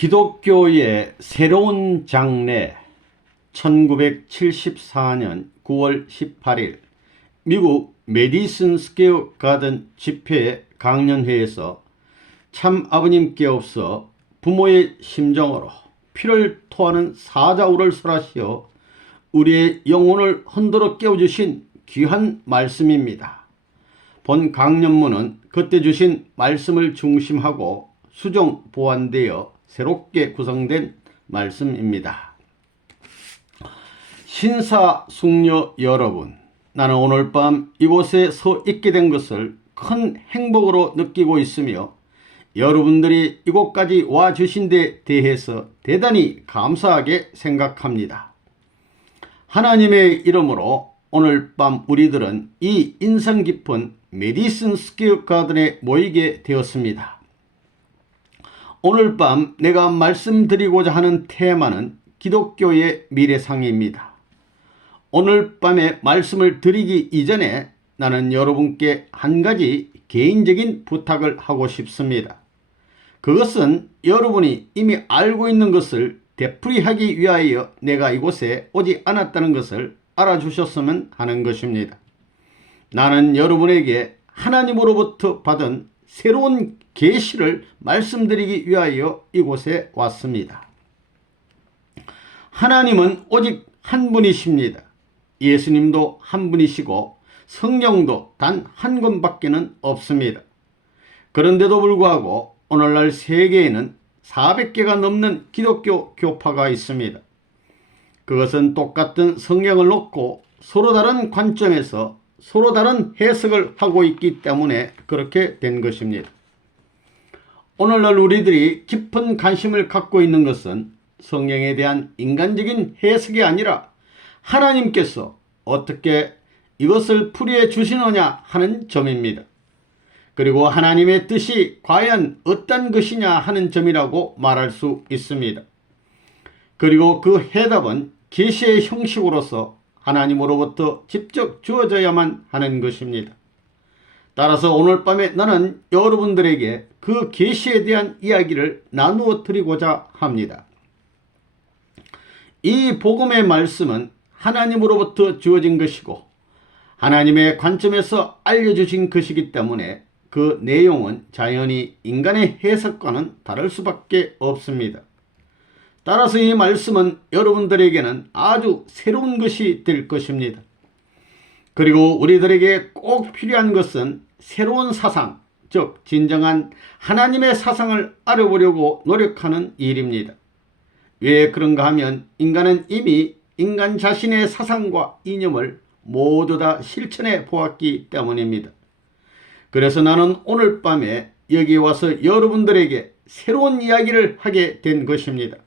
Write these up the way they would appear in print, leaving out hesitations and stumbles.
기독교의 새로운 장래. 1974년 9월 18일 미국 메디슨 스퀘어 가든 집회 강연회에서 참 아버님께 없어 부모의 심정으로 피를 토하는 사자우를 설하시어 우리의 영혼을 흔들어 깨워주신 귀한 말씀입니다. 본 강연문은 그때 주신 말씀을 중심하고 수정 보완되어 새롭게 구성된 말씀입니다. 신사숙녀 여러분, 나는 오늘 밤 이곳에 서 있게 된 것을 큰 행복으로 느끼고 있으며 여러분들이 이곳까지 와주신 데 대해서 대단히 감사하게 생각합니다. 하나님의 이름으로 오늘 밤 우리들은 이 인상 깊은 메디슨 스퀘어 가든에 모이게 되었습니다. 오늘 밤 내가 말씀드리고자 하는 테마는 기독교의 미래상입니다. 오늘 밤에 말씀을 드리기 이전에 나는 여러분께 한 가지 개인적인 부탁을 하고 싶습니다. 그것은 여러분이 이미 알고 있는 것을 되풀이하기 위하여 내가 이곳에 오지 않았다는 것을 알아주셨으면 하는 것입니다. 나는 여러분에게 하나님으로부터 받은 새로운 계시를 말씀드리기 위하여 이곳에 왔습니다. 하나님은 오직 한 분이십니다. 예수님도 한 분이시고 성령도 단 한 권밖에는 없습니다. 그런데도 불구하고 오늘날 세계에는 400개가 넘는 기독교 교파가 있습니다. 그것은 똑같은 성경을 놓고 서로 다른 관점에서 서로 다른 해석을 하고 있기 때문에 그렇게 된 것입니다. 오늘날 우리들이 깊은 관심을 갖고 있는 것은 성경에 대한 인간적인 해석이 아니라 하나님께서 어떻게 이것을 풀이해 주시느냐 하는 점입니다. 그리고 하나님의 뜻이 과연 어떤 것이냐 하는 점이라고 말할 수 있습니다. 그리고 그 해답은 계시의 형식으로서 하나님으로부터 직접 주어져야만 하는 것입니다. 따라서 오늘 밤에 나는 여러분들에게 그 계시에 대한 이야기를 나누어 드리고자 합니다. 이 복음의 말씀은 하나님으로부터 주어진 것이고 하나님의 관점에서 알려주신 것이기 때문에 그 내용은 자연히 인간의 해석과는 다를 수밖에 없습니다. 따라서 이 말씀은 여러분들에게는 아주 새로운 것이 될 것입니다. 그리고 우리들에게 꼭 필요한 것은 새로운 사상, 즉 진정한 하나님의 사상을 알아보려고 노력하는 일입니다. 왜 그런가 하면 인간은 이미 인간 자신의 사상과 이념을 모두 다 실천해 보았기 때문입니다. 그래서 나는 오늘 밤에 여기 와서 여러분들에게 새로운 이야기를 하게 된 것입니다.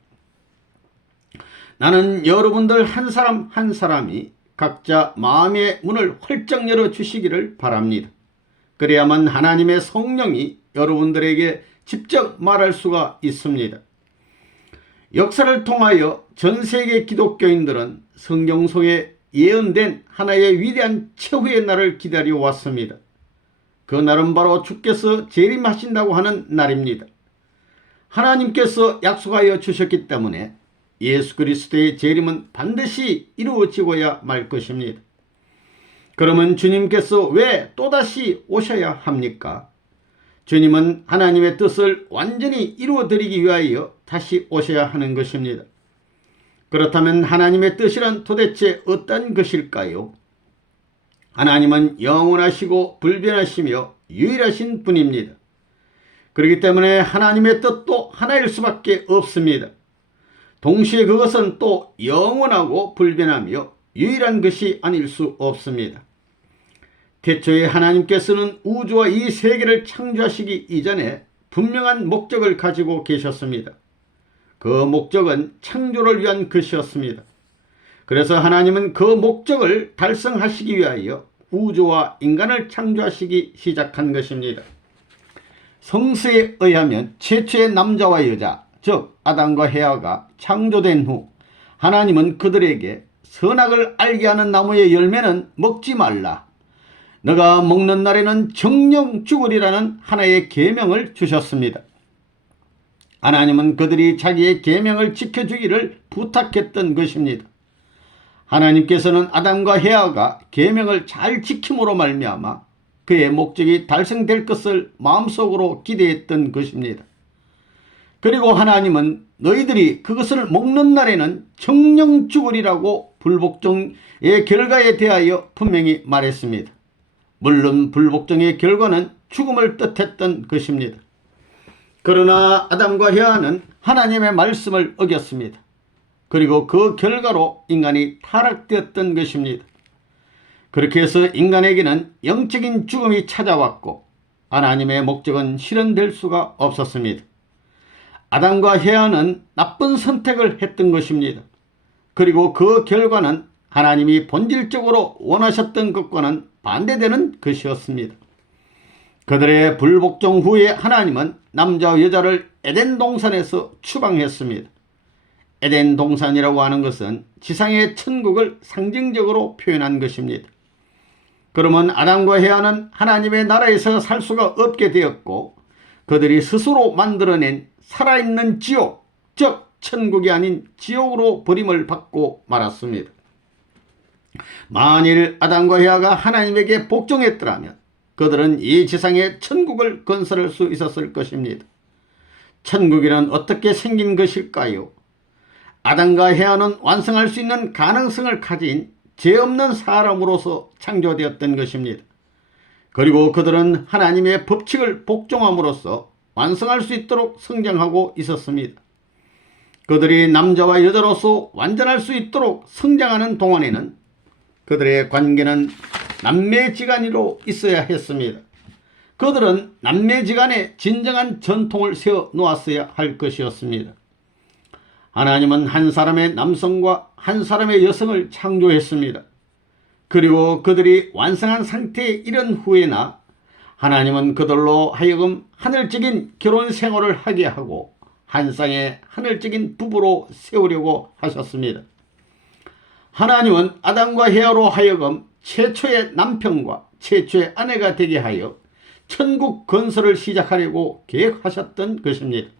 나는 여러분들 한 사람 한 사람이 각자 마음의 문을 활짝 열어주시기를 바랍니다. 그래야만 하나님의 성령이 여러분들에게 직접 말할 수가 있습니다. 역사를 통하여 전 세계 기독교인들은 성경 속에 예언된 하나의 위대한 최후의 날을 기다려 왔습니다. 그 날은 바로 주께서 재림하신다고 하는 날입니다. 하나님께서 약속하여 주셨기 때문에 예수 그리스도의 재림은 반드시 이루어지고야 말 것입니다. 그러면 주님께서 왜 또다시 오셔야 합니까? 주님은 하나님의 뜻을 완전히 이루어드리기 위하여 다시 오셔야 하는 것입니다. 그렇다면 하나님의 뜻이란 도대체 어떤 것일까요? 하나님은 영원하시고 불변하시며 유일하신 분입니다. 그렇기 때문에 하나님의 뜻도 하나일 수밖에 없습니다. 동시에 그것은 또 영원하고 불변하며 유일한 것이 아닐 수 없습니다. 태초에 하나님께서는 우주와 이 세계를 창조하시기 이전에 분명한 목적을 가지고 계셨습니다. 그 목적은 창조를 위한 것이었습니다. 그래서 하나님은 그 목적을 달성하시기 위하여 우주와 인간을 창조하시기 시작한 것입니다. 성서에 의하면 최초의 남자와 여자, 즉 아담과 헤아가 창조된 후 하나님은 그들에게 선악을 알게 하는 나무의 열매는 먹지 말라, 너가 먹는 날에는 정령 죽으리라는 하나의 계명을 주셨습니다. 하나님은 그들이 자기의 계명을 지켜주기를 부탁했던 것입니다. 하나님께서는 아담과 헤아가 계명을 잘 지킴으로 말미암아 그의 목적이 달성될 것을 마음속으로 기대했던 것입니다. 그리고 하나님은 너희들이 그것을 먹는 날에는 정령 죽으리라고 불복종의 결과에 대하여 분명히 말했습니다. 물론 불복종의 결과는 죽음을 뜻했던 것입니다. 그러나 아담과 헤아는 하나님의 말씀을 어겼습니다. 그리고 그 결과로 인간이 타락되었던 것입니다. 그렇게 해서 인간에게는 영적인 죽음이 찾아왔고 하나님의 목적은 실현될 수가 없었습니다. 아담과 헤아는 나쁜 선택을 했던 것입니다. 그리고 그 결과는 하나님이 본질적으로 원하셨던 것과는 반대되는 것이었습니다. 그들의 불복종 후에 하나님은 남자와 여자를 에덴 동산에서 추방했습니다. 에덴 동산이라고 하는 것은 지상의 천국을 상징적으로 표현한 것입니다. 그러면 아담과 헤아는 하나님의 나라에서 살 수가 없게 되었고 그들이 스스로 만들어낸 살아있는 지옥, 즉 천국이 아닌 지옥으로 버림을 받고 말았습니다. 만일 아담과 헤아가 하나님에게 복종했더라면 그들은 이 지상에 천국을 건설할 수 있었을 것입니다. 천국이란 어떻게 생긴 것일까요? 아담과 헤아는 완성할 수 있는 가능성을 가진 죄 없는 사람으로서 창조되었던 것입니다. 그리고 그들은 하나님의 법칙을 복종함으로써 완성할 수 있도록 성장하고 있었습니다. 그들이 남자와 여자로서 완전할 수 있도록 성장하는 동안에는 그들의 관계는 남매지간으로 있어야 했습니다. 그들은 남매지간에 진정한 전통을 세워 놓았어야 할 것이었습니다. 하나님은 한 사람의 남성과 한 사람의 여성을 창조했습니다. 그리고 그들이 완성한 상태에 이른 후에나 하나님은 그들로 하여금 하늘적인 결혼 생활을 하게 하고 한 쌍의 하늘적인 부부로 세우려고 하셨습니다. 하나님은 아담과 헤아로 하여금 최초의 남편과 최초의 아내가 되게 하여 천국 건설을 시작하려고 계획하셨던 것입니다.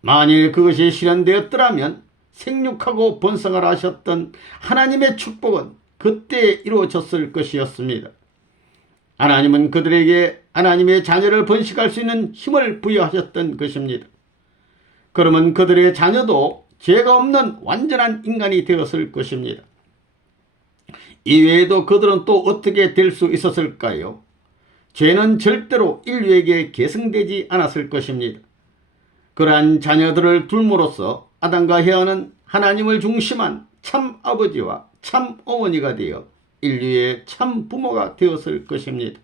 만일 그것이 실현되었더라면 생육하고 번성을 하셨던 하나님의 축복은 그때 이루어졌을 것이었습니다. 하나님은 그들에게 하나님의 자녀를 번식할 수 있는 힘을 부여하셨던 것입니다. 그러면 그들의 자녀도 죄가 없는 완전한 인간이 되었을 것입니다. 이외에도 그들은 또 어떻게 될 수 있었을까요? 죄는 절대로 인류에게 계승되지 않았을 것입니다. 그러한 자녀들을 둘므로써 아담과 헤아는 하나님을 중심한 참 아버지와 참 어머니가 되어 인류의 참 부모가 되었을 것입니다.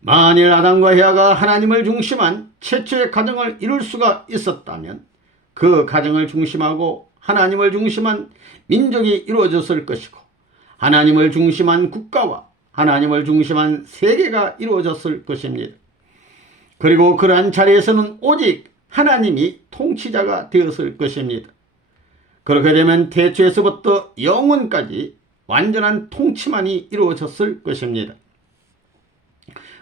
만일 아담과 헤아가 하나님을 중심한 최초의 가정을 이룰 수가 있었다면 그 가정을 중심하고 하나님을 중심한 민족이 이루어졌을 것이고 하나님을 중심한 국가와 하나님을 중심한 세계가 이루어졌을 것입니다. 그리고 그러한 자리에서는 오직 하나님이 통치자가 되었을 것입니다. 그렇게 되면 태초에서부터 영원까지 완전한 통치만이 이루어졌을 것입니다.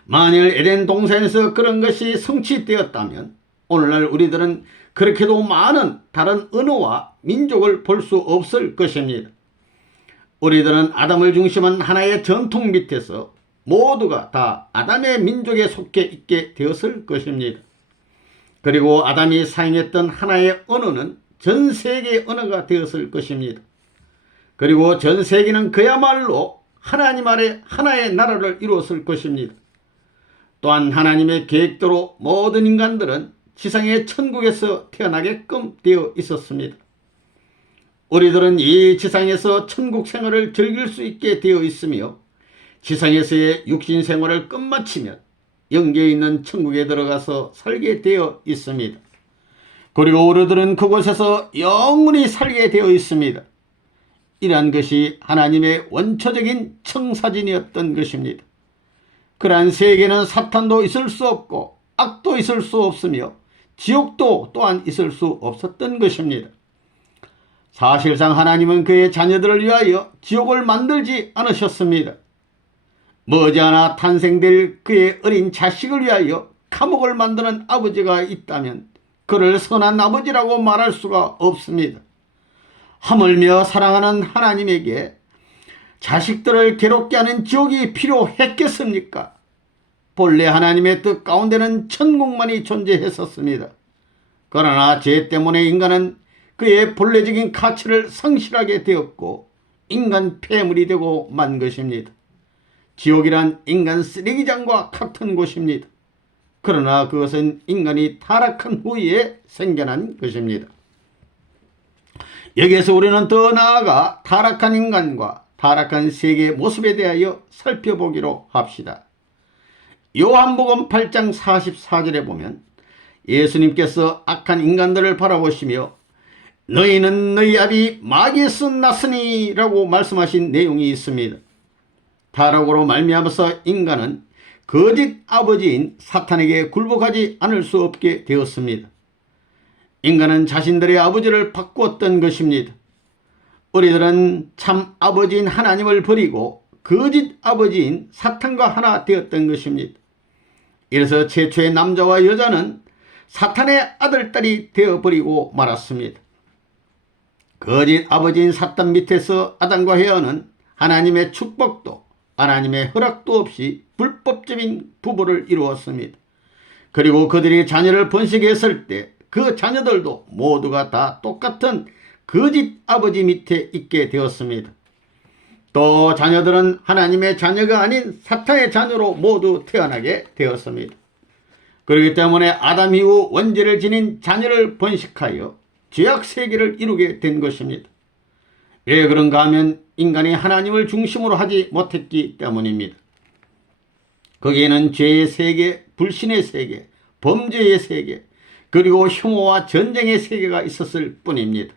만일 에덴 동산에서 그런 것이 성취되었다면 오늘날 우리들은 그렇게도 많은 다른 언어와 민족을 볼 수 없을 것입니다. 우리들은 아담을 중심한 하나의 전통 밑에서 모두가 다 아담의 민족에 속해 있게 되었을 것입니다. 그리고 아담이 사용했던 하나의 언어는 전 세계의 언어가 되었을 것입니다. 그리고 전 세계는 그야말로 하나님 아래 하나의 나라를 이루었을 것입니다. 또한 하나님의 계획대로 모든 인간들은 지상의 천국에서 태어나게끔 되어 있었습니다. 우리들은 이 지상에서 천국 생활을 즐길 수 있게 되어 있으며 지상에서의 육신 생활을 끝마치면 영계에 있는 천국에 들어가서 살게 되어 있습니다. 그리고 우리들은 그곳에서 영원히 살게 되어 있습니다. 이러한 것이 하나님의 원초적인 청사진이었던 것입니다. 그러한 세계는 사탄도 있을 수 없고 악도 있을 수 없으며 지옥도 또한 있을 수 없었던 것입니다. 사실상 하나님은 그의 자녀들을 위하여 지옥을 만들지 않으셨습니다. 머지않아 탄생될 그의 어린 자식을 위하여 감옥을 만드는 아버지가 있다면 그를 선한 아버지라고 말할 수가 없습니다. 하물며 사랑하는 하나님에게 자식들을 괴롭게 하는 지옥이 필요했겠습니까? 본래 하나님의 뜻 가운데는 천국만이 존재했었습니다. 그러나 죄 때문에 인간은 그의 본래적인 가치를 상실하게 되었고 인간 폐물이 되고 만 것입니다. 지옥이란 인간 쓰레기장과 같은 곳입니다. 그러나 그것은 인간이 타락한 후에 생겨난 것입니다. 여기에서 우리는 더 나아가 타락한 인간과 타락한 세계의 모습에 대하여 살펴보기로 합시다. 요한복음 8장 44절에 보면 예수님께서 악한 인간들을 바라보시며 너희는 너희 아비 마귀에서 났으니 라고 말씀하신 내용이 있습니다. 타락으로 말미암아서 인간은 거짓 아버지인 사탄에게 굴복하지 않을 수 없게 되었습니다. 인간은 자신들의 아버지를 바꾸었던 것입니다. 우리들은 참 아버지인 하나님을 버리고 거짓 아버지인 사탄과 하나 되었던 것입니다. 이래서 최초의 남자와 여자는 사탄의 아들딸이 되어버리고 말았습니다. 거짓 아버지인 사탄 밑에서 아담과 헤어는 하나님의 축복도 하나님의 허락도 없이 불법적인 부부를 이루었습니다. 그리고 그들이 자녀를 번식했을 때 그 자녀들도 모두가 다 똑같은 거짓 아버지 밑에 있게 되었습니다. 또 자녀들은 하나님의 자녀가 아닌 사탄의 자녀로 모두 태어나게 되었습니다. 그렇기 때문에 아담 이후 원죄를 지닌 자녀를 번식하여 죄악 세계를 이루게 된 것입니다. 왜 그런가 하면 인간이 하나님을 중심으로 하지 못했기 때문입니다. 거기에는 죄의 세계, 불신의 세계, 범죄의 세계, 그리고 혐오와 전쟁의 세계가 있었을 뿐입니다.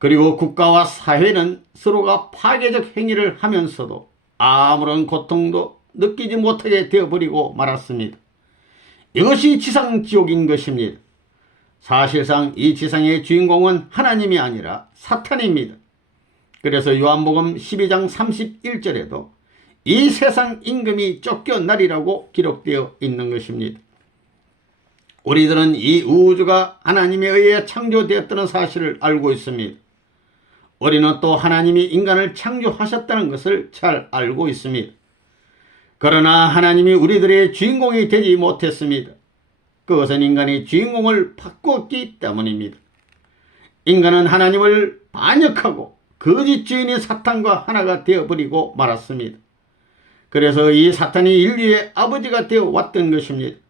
그리고 국가와 사회는 서로가 파괴적 행위를 하면서도 아무런 고통도 느끼지 못하게 되어버리고 말았습니다. 이것이 지상지옥인 것입니다. 사실상 이 지상의 주인공은 하나님이 아니라 사탄입니다. 그래서 요한복음 12장 31절에도 이 세상 임금이 쫓겨나리라고 기록되어 있는 것입니다. 우리들은 이 우주가 하나님에 의해 창조되었다는 사실을 알고 있습니다. 우리는 또 하나님이 인간을 창조하셨다는 것을 잘 알고 있습니다. 그러나 하나님이 우리들의 주인공이 되지 못했습니다. 그것은 인간이 주인공을 바꾸었기 때문입니다. 인간은 하나님을 반역하고 거짓 주인인 사탄과 하나가 되어버리고 말았습니다. 그래서 이 사탄이 인류의 아버지가 되어 왔던 것입니다.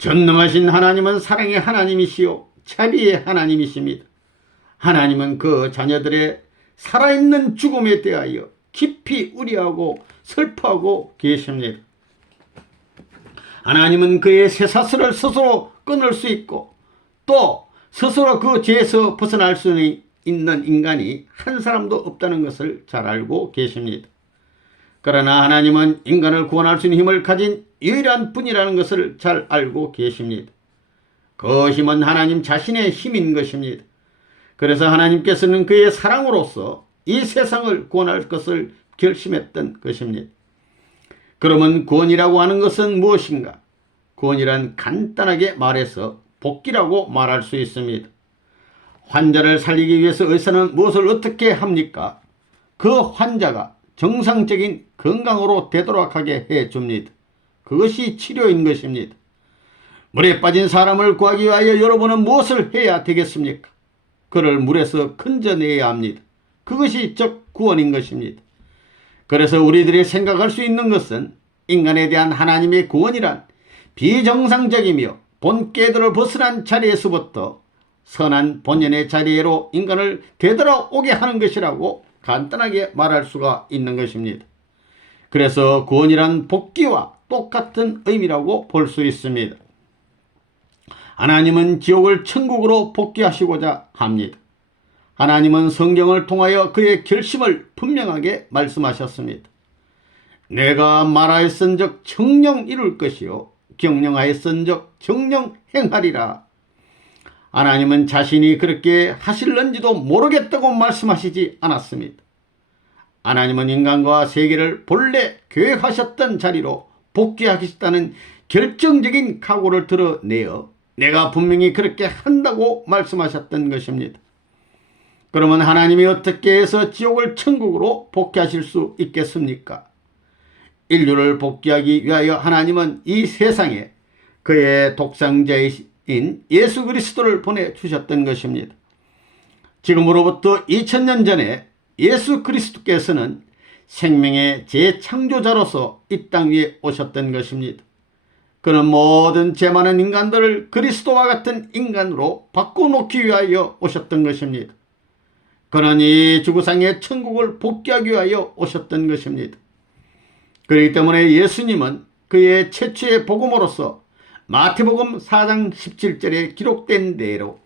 전능하신 하나님은 사랑의 하나님이시요 자비의 하나님이십니다. 하나님은 그 자녀들의 살아있는 죽음에 대하여 깊이 우려하고 슬퍼하고 계십니다. 하나님은 그의 쇠사슬을 스스로 끊을 수 있고 또 스스로 그 죄에서 벗어날 수 있는 인간이 한 사람도 없다는 것을 잘 알고 계십니다. 그러나 하나님은 인간을 구원할 수 있는 힘을 가진 유일한 분이라는 것을 잘 알고 계십니다. 그 힘은 하나님 자신의 힘인 것입니다. 그래서 하나님께서는 그의 사랑으로서 이 세상을 구원할 것을 결심했던 것입니다. 그러면 구원이라고 하는 것은 무엇인가? 구원이란 간단하게 말해서 복귀라고 말할 수 있습니다. 환자를 살리기 위해서 의사는 무엇을 어떻게 합니까? 그 환자가 정상적인 건강으로 되도록 하게 해줍니다. 그것이 치료인 것입니다. 물에 빠진 사람을 구하기 위하여 여러분은 무엇을 해야 되겠습니까? 그를 물에서 건져내야 합니다. 그것이 즉 구원인 것입니다. 그래서 우리들이 생각할 수 있는 것은 인간에 대한 하나님의 구원이란 비정상적이며 본궤도를 벗어난 자리에서부터 선한 본연의 자리로 인간을 되돌아오게 하는 것이라고 간단하게 말할 수가 있는 것입니다. 그래서 구원이란 복귀와 똑같은 의미라고 볼 수 있습니다. 하나님은 지옥을 천국으로 복귀하시고자 합니다. 하나님은 성경을 통하여 그의 결심을 분명하게 말씀하셨습니다. 내가 말하였은즉 정령 이룰 것이요 경영하였은즉 정령 행하리라. 하나님은 자신이 그렇게 하실는지도 모르겠다고 말씀하시지 않았습니다. 하나님은 인간과 세계를 본래 계획하셨던 자리로 복귀하겠다는 결정적인 각오를 드러내어 내가 분명히 그렇게 한다고 말씀하셨던 것입니다. 그러면 하나님이 어떻게 해서 지옥을 천국으로 복귀하실 수 있겠습니까? 인류를 복귀하기 위하여 하나님은 이 세상에 그의 독생자인 예수 그리스도를 보내주셨던 것입니다. 지금으로부터 2000년 전에 예수 그리스도께서는 생명의 재창조자로서 이 땅 위에 오셨던 것입니다. 그는 모든 죄 많은 인간들을 그리스도와 같은 인간으로 바꿔놓기 위하여 오셨던 것입니다. 그는 이 지구상의 천국을 복귀하기 위하여 오셨던 것입니다. 그렇기 때문에 예수님은 그의 최초의 복음으로서 마태복음 4장 17절에 기록된 대로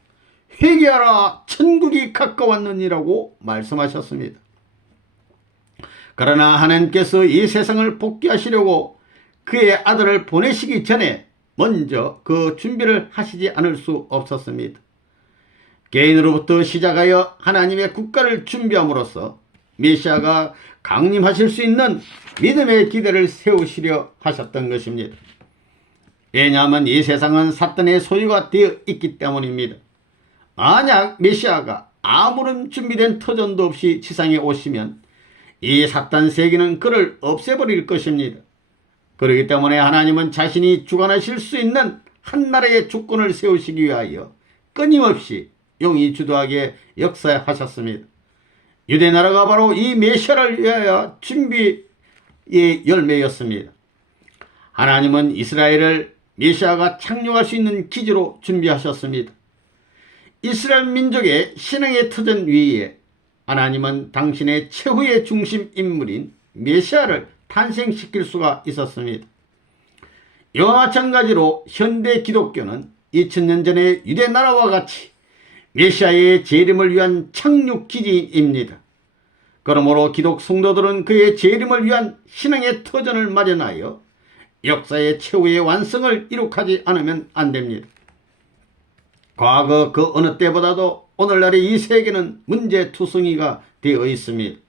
회개하라 천국이 가까웠느니라고 말씀하셨습니다. 그러나 하나님께서 이 세상을 복귀하시려고 그의 아들을 보내시기 전에 먼저 그 준비를 하시지 않을 수 없었습니다. 개인으로부터 시작하여 하나님의 국가를 준비함으로써 메시아가 강림하실 수 있는 믿음의 기대를 세우시려 하셨던 것입니다. 왜냐하면 이 세상은 사탄의 소유가 되어 있기 때문입니다. 만약 메시아가 아무런 준비된 터전도 없이 지상에 오시면 이 사탄 세계는 그를 없애버릴 것입니다. 그렇기 때문에 하나님은 자신이 주관하실 수 있는 한 나라의 주권을 세우시기 위하여 끊임없이 용의주도하게 역사하셨습니다. 유대나라가 바로 이 메시아를 위하여 준비의 열매였습니다. 하나님은 이스라엘을 메시아가 착륙할 수 있는 기지로 준비하셨습니다. 이스라엘 민족의 신앙의 터전 위에 하나님은 당신의 최후의 중심 인물인 메시아를 탄생시킬 수가 있었습니다. 이와 마찬가지로 현대 기독교는 2000년 전의 유대나라와 같이 메시아의 재림을 위한 착륙기지입니다. 그러므로 기독 성도들은 그의 재림을 위한 신앙의 터전을 마련하여 역사의 최후의 완성을 이룩하지 않으면 안 됩니다. 과거 그 어느 때보다도 오늘날의 이 세계는 문제투성이가 되어 있습니다.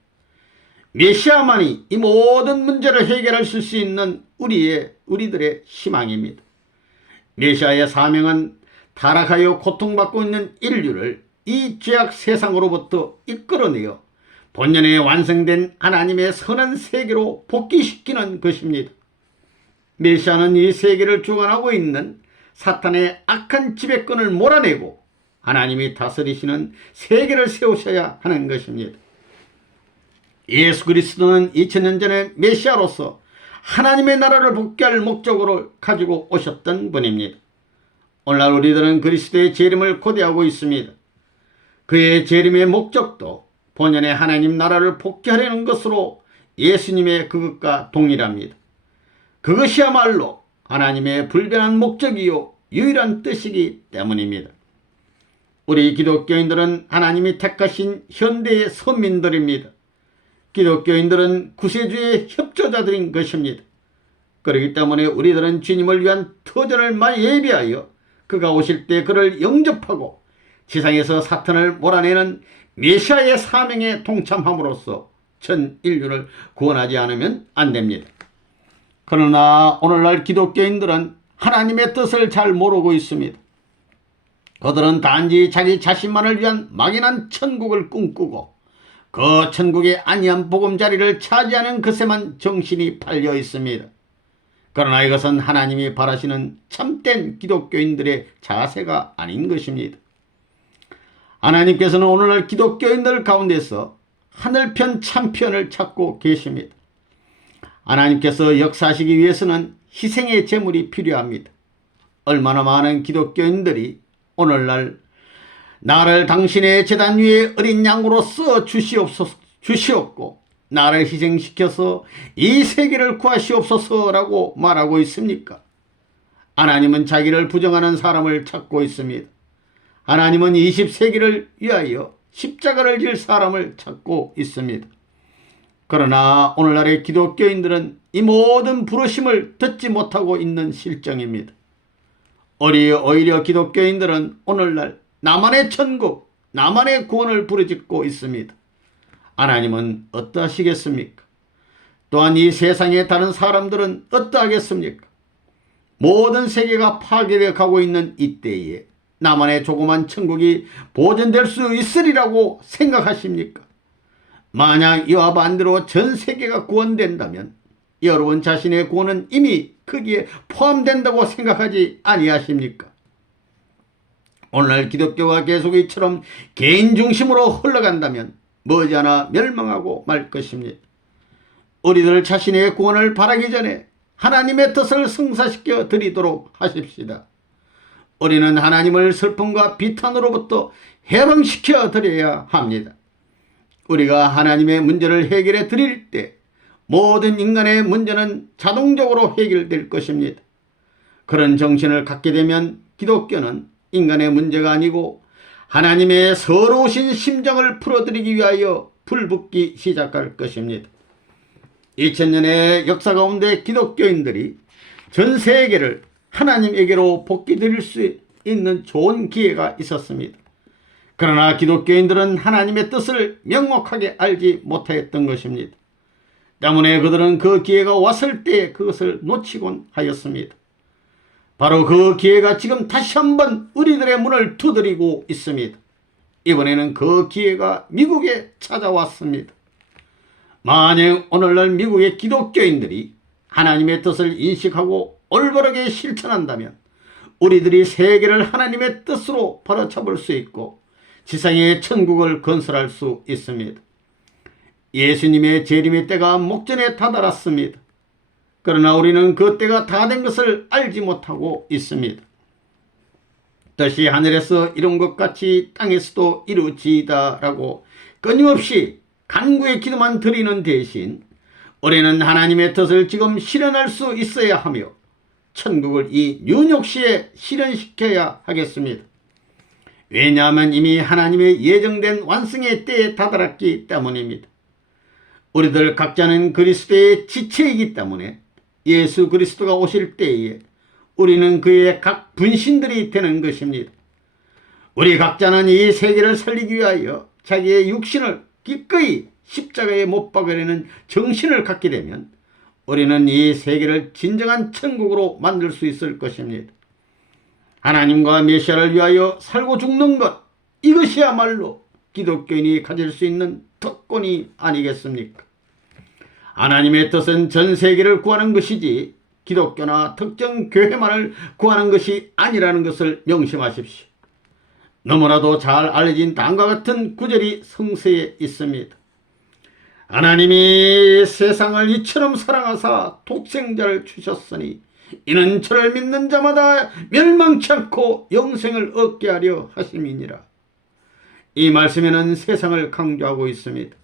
메시아만이 이 모든 문제를 해결할 수 있는 우리들의 희망입니다. 메시아의 사명은 타락하여 고통받고 있는 인류를 이 죄악 세상으로부터 이끌어내어 본연에 완성된 하나님의 선한 세계로 복귀시키는 것입니다. 메시아는 이 세계를 주관하고 있는 사탄의 악한 지배권을 몰아내고 하나님이 다스리시는 세계를 세우셔야 하는 것입니다. 예수 그리스도는 2000년 전에 메시아로서 하나님의 나라를 복귀할 목적으로 가지고 오셨던 분입니다. 오늘날 우리들은 그리스도의 재림을 고대하고 있습니다. 그의 재림의 목적도 본연의 하나님 나라를 복귀하려는 것으로 예수님의 그것과 동일합니다. 그것이야말로 하나님의 불변한 목적이요 유일한 뜻이기 때문입니다. 우리 기독교인들은 하나님이 택하신 현대의 선민들입니다. 기독교인들은 구세주의 협조자들인 것입니다. 그렇기 때문에 우리들은 주님을 위한 터전을 예비하여 그가 오실 때 그를 영접하고 지상에서 사탄을 몰아내는 메시아의 사명에 동참함으로써 전 인류를 구원하지 않으면 안 됩니다. 그러나 오늘날 기독교인들은 하나님의 뜻을 잘 모르고 있습니다. 그들은 단지 자기 자신만을 위한 막연한 천국을 꿈꾸고 그 천국의 아니한 보금자리를 차지하는 것에만 정신이 팔려 있습니다. 그러나 이것은 하나님이 바라시는 참된 기독교인들의 자세가 아닌 것입니다. 하나님께서는 오늘날 기독교인들 가운데서 하늘편 참편을 찾고 계십니다. 하나님께서 역사하시기 위해서는 희생의 제물이 필요합니다. 얼마나 많은 기독교인들이 오늘날 나를 당신의 제단 위에 어린 양으로 써 주시옵고 나를 희생시켜서 이 세계를 구하시옵소서라고 말하고 있습니까? 하나님은 자기를 부정하는 사람을 찾고 있습니다. 하나님은 20세기를 위하여 십자가를 질 사람을 찾고 있습니다. 그러나 오늘날의 기독교인들은 이 모든 부르심을 듣지 못하고 있는 실정입니다. 오히려 기독교인들은 오늘날 나만의 천국, 나만의 구원을 부르짖고 있습니다. 하나님은 어떠하시겠습니까? 또한 이 세상의 다른 사람들은 어떠하겠습니까? 모든 세계가 파괴되어 가고 있는 이때에 나만의 조그만 천국이 보존될 수 있으리라고 생각하십니까? 만약 이와 반대로 전 세계가 구원된다면 여러분 자신의 구원은 이미 거기에 포함된다고 생각하지 아니하십니까? 오늘날 기독교가 계속 이처럼 개인 중심으로 흘러간다면 머지않아 멸망하고 말 것입니다. 우리들 자신의 구원을 바라기 전에 하나님의 뜻을 성사시켜 드리도록 하십시다. 우리는 하나님을 슬픔과 비탄으로부터 해방시켜 드려야 합니다. 우리가 하나님의 문제를 해결해 드릴 때 모든 인간의 문제는 자동적으로 해결될 것입니다. 그런 정신을 갖게 되면 기독교는 인간의 문제가 아니고 하나님의 서러우신 심정을 풀어드리기 위하여 불붙기 시작할 것입니다. 2000년의 역사 가운데 기독교인들이 전 세계를 하나님에게로 복귀 드릴 수 있는 좋은 기회가 있었습니다. 그러나 기독교인들은 하나님의 뜻을 명확하게 알지 못하였던 것입니다. 때문에 그들은 그 기회가 왔을 때 그것을 놓치곤 하였습니다. 바로 그 기회가 지금 다시 한번 우리들의 문을 두드리고 있습니다. 이번에는 그 기회가 미국에 찾아왔습니다. 만약 오늘날 미국의 기독교인들이 하나님의 뜻을 인식하고 올바르게 실천한다면 우리들이 세계를 하나님의 뜻으로 바로잡을 수 있고 지상의 천국을 건설할 수 있습니다. 예수님의 재림의 때가 목전에 다다랐습니다. 그러나 우리는 그 때가 다 된 것을 알지 못하고 있습니다. 뜻이 하늘에서 이룬 것 같이 땅에서도 이루어지이다라고 끊임없이 간구의 기도만 드리는 대신 우리는 하나님의 뜻을 지금 실현할 수 있어야 하며 천국을 이 뉴욕시에 실현시켜야 하겠습니다. 왜냐하면 이미 하나님의 예정된 완성의 때에 다다랐기 때문입니다. 우리들 각자는 그리스도의 지체이기 때문에 예수 그리스도가 오실 때에 우리는 그의 각 분신들이 되는 것입니다. 우리 각자는 이 세계를 살리기 위하여 자기의 육신을 기꺼이 십자가에 못 박으려는 정신을 갖게 되면 우리는 이 세계를 진정한 천국으로 만들 수 있을 것입니다. 하나님과 메시아를 위하여 살고 죽는 것, 이것이야말로 기독교인이 가질 수 있는 특권이 아니겠습니까? 하나님의 뜻은 전 세계를 구하는 것이지 기독교나 특정 교회만을 구하는 것이 아니라는 것을 명심하십시오. 너무나도 잘 알려진 다음과 같은 구절이 성서에 있습니다. 하나님이 세상을 이처럼 사랑하사 독생자를 주셨으니 이는 저를 믿는 자마다 멸망치 않고 영생을 얻게 하려 하심이니라. 이 말씀에는 세상을 강조하고 있습니다.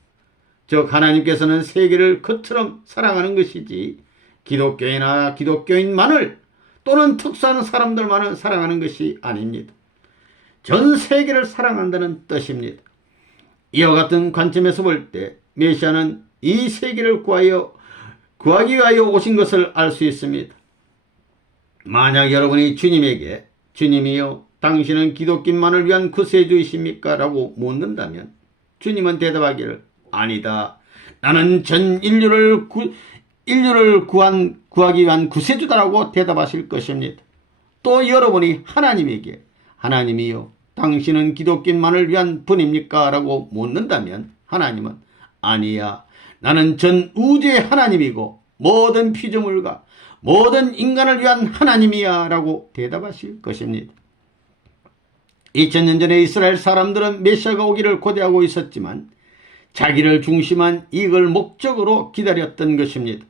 즉 하나님께서는 세계를 그처럼 사랑하는 것이지 기독교인이나 기독교인만을 또는 특수한 사람들만을 사랑하는 것이 아닙니다. 전 세계를 사랑한다는 뜻입니다. 이와 같은 관점에서 볼 때 메시아는 이 세계를 구하기 위하여 오신 것을 알 수 있습니다. 만약 여러분이 주님에게 주님이여 당신은 기독교인만을 위한 구세주이십니까? 라고 묻는다면 주님은 대답하기를 아니다. 나는 전 인류를 구하기 위한 구세주다라고 대답하실 것입니다. 또 여러분이 하나님에게 하나님이여 당신은 기독교인만을 위한 분입니까? 라고 묻는다면 하나님은 아니야. 나는 전 우주의 하나님이고 모든 피조물과 모든 인간을 위한 하나님이야 라고 대답하실 것입니다. 2000년 전에 이스라엘 사람들은 메시아가 오기를 고대하고 있었지만 자기를 중심한 이익을 목적으로 기다렸던 것입니다.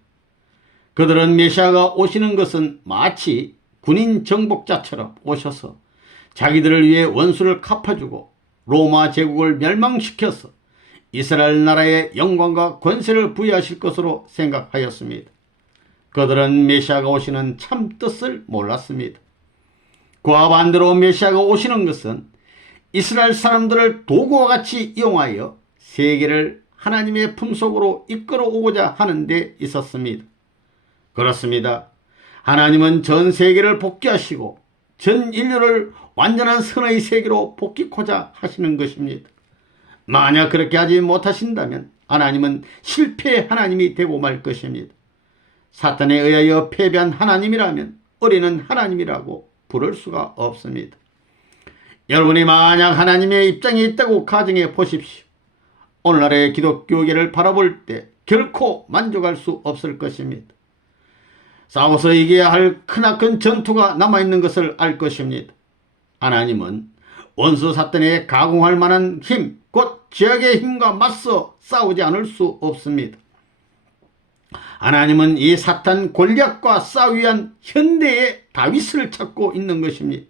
그들은 메시아가 오시는 것은 마치 군인 정복자처럼 오셔서 자기들을 위해 원수를 갚아주고 로마 제국을 멸망시켜서 이스라엘 나라의 영광과 권세를 부여하실 것으로 생각하였습니다. 그들은 메시아가 오시는 참 뜻을 몰랐습니다. 그와 반대로 메시아가 오시는 것은 이스라엘 사람들을 도구와 같이 이용하여 세계를 하나님의 품속으로 이끌어오고자 하는 데 있었습니다. 그렇습니다. 하나님은 전 세계를 복귀하시고 전 인류를 완전한 선의 세계로 복귀코자 하시는 것입니다. 만약 그렇게 하지 못하신다면 하나님은 실패의 하나님이 되고 말 것입니다. 사탄에 의하여 패배한 하나님이라면 어리는 하나님이라고 부를 수가 없습니다. 여러분이 만약 하나님의 입장에 있다고 가정해 보십시오. 오늘날의 기독교계를 바라볼 때 결코 만족할 수 없을 것입니다. 싸워서 이겨야 할 크나큰 전투가 남아있는 것을 알 것입니다. 하나님은 원수 사탄에 가공할 만한 힘, 곧 죄악의 힘과 맞서 싸우지 않을 수 없습니다. 하나님은 이 사탄 골리앗과 싸우기 위한 현대의 다윗을 찾고 있는 것입니다.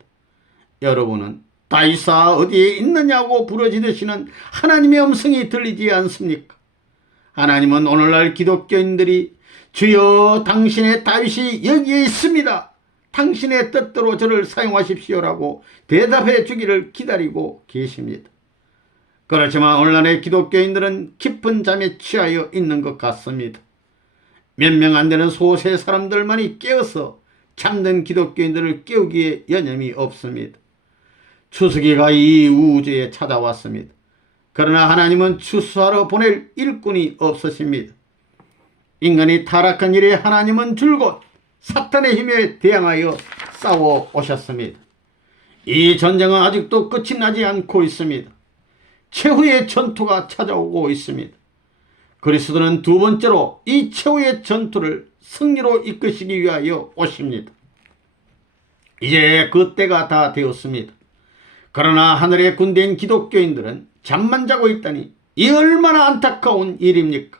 여러분은 다윗아 어디에 있느냐고 부르짖으시는 하나님의 음성이 들리지 않습니까? 하나님은 오늘날 기독교인들이 주여 당신의 다윗이 여기에 있습니다. 당신의 뜻대로 저를 사용하십시오라고 대답해 주기를 기다리고 계십니다. 그렇지만 오늘날의 기독교인들은 깊은 잠에 취하여 있는 것 같습니다. 몇 명 안 되는 소수의 사람들만이 깨어서 잠든 기독교인들을 깨우기에 여념이 없습니다. 추수기가 이 우주에 찾아왔습니다. 그러나 하나님은 추수하러 보낼 일꾼이 없으십니다. 인간이 타락한 이래 하나님은 줄곧 사탄의 힘에 대항하여 싸워 오셨습니다. 이 전쟁은 아직도 끝이 나지 않고 있습니다. 최후의 전투가 찾아오고 있습니다. 그리스도는 두 번째로 이 최후의 전투를 승리로 이끄시기 위하여 오십니다. 이제 그 때가 다 되었습니다. 그러나 하늘의 군대인 기독교인들은 잠만 자고 있다니 이 얼마나 안타까운 일입니까?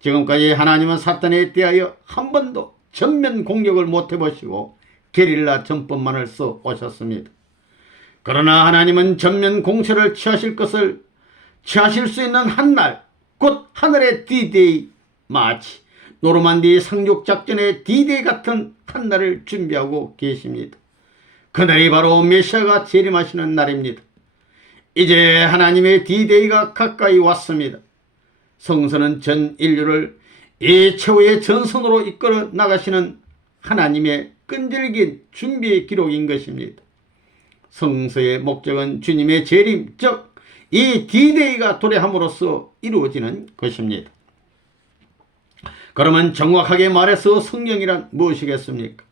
지금까지 하나님은 사탄에 대하여 한 번도 전면 공격을 못 해보시고 게릴라 전법만을 써 오셨습니다. 그러나 하나님은 전면 공세를 취하실 수 있는 한날, 곧 하늘의 D-Day, 마치 노르만디 상륙작전의 D-Day 같은 한날을 준비하고 계십니다. 그날이 바로 메시아가 재림하시는 날입니다. 이제 하나님의 D-Day가 가까이 왔습니다. 성서는 전 인류를 이 최후의 전선으로 이끌어 나가시는 하나님의 끈질긴 준비의 기록인 것입니다. 성서의 목적은 주님의 재림, 즉 이 D-Day가 도래함으로써 이루어지는 것입니다. 그러면 정확하게 말해서 성경이란 무엇이겠습니까?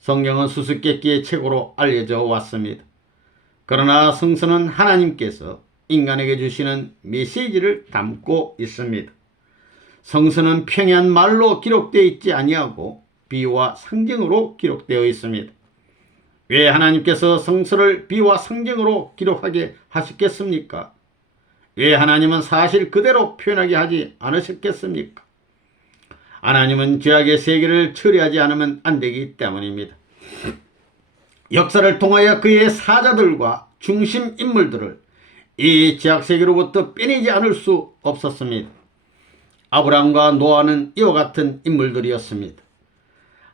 성경은 수수께끼의 책으로 알려져 왔습니다. 그러나 성서는 하나님께서 인간에게 주시는 메시지를 담고 있습니다. 성서는 평이한 말로 기록되어 있지 아니하고 비유와 상징으로 기록되어 있습니다. 왜 하나님께서 성서를 비유와 상징으로 기록하게 하셨겠습니까? 왜 하나님은 사실 그대로 표현하게 하지 않으셨겠습니까? 하나님은 죄악의 세계를 처리하지 않으면 안 되기 때문입니다. 역사를 통하여 그의 사자들과 중심 인물들을 이 죄악 세계로부터 빼내지 않을 수 없었습니다. 아브라함과 노아는 이와 같은 인물들이었습니다.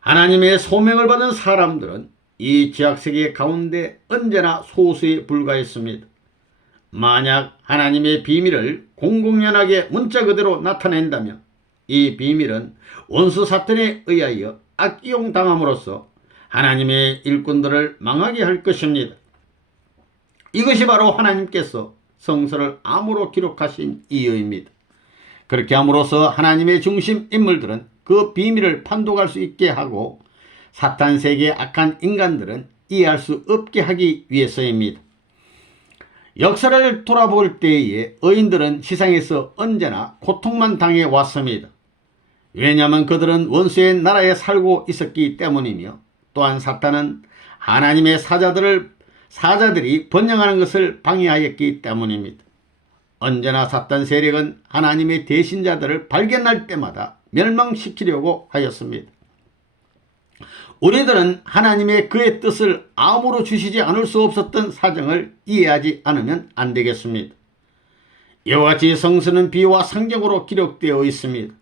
하나님의 소명을 받은 사람들은 이 죄악 세계 가운데 언제나 소수에 불과했습니다. 만약 하나님의 비밀을 공공연하게 문자 그대로 나타낸다면 이 비밀은 원수 사탄에 의하여 악용 당함으로써 하나님의 일꾼들을 망하게 할 것입니다. 이것이 바로 하나님께서 성서를 암호로 기록하신 이유입니다. 그렇게 함으로써 하나님의 중심 인물들은 그 비밀을 판독할 수 있게 하고 사탄 세계의 악한 인간들은 이해할 수 없게 하기 위해서입니다. 역사를 돌아볼 때에 의인들은 지상에서 언제나 고통만 당해 왔습니다. 왜냐하면 그들은 원수의 나라에 살고 있었기 때문이며 또한 사탄은 하나님의 사자들이 번영하는 것을 방해하였기 때문입니다. 언제나 사탄 세력은 하나님의 대신자들을 발견할 때마다 멸망시키려고 하였습니다. 우리들은 하나님의 그의 뜻을 아무로 주시지 않을 수 없었던 사정을 이해하지 않으면 안 되겠습니다. 이와 같이 성서는 비유와 상징으로 기록되어 있습니다.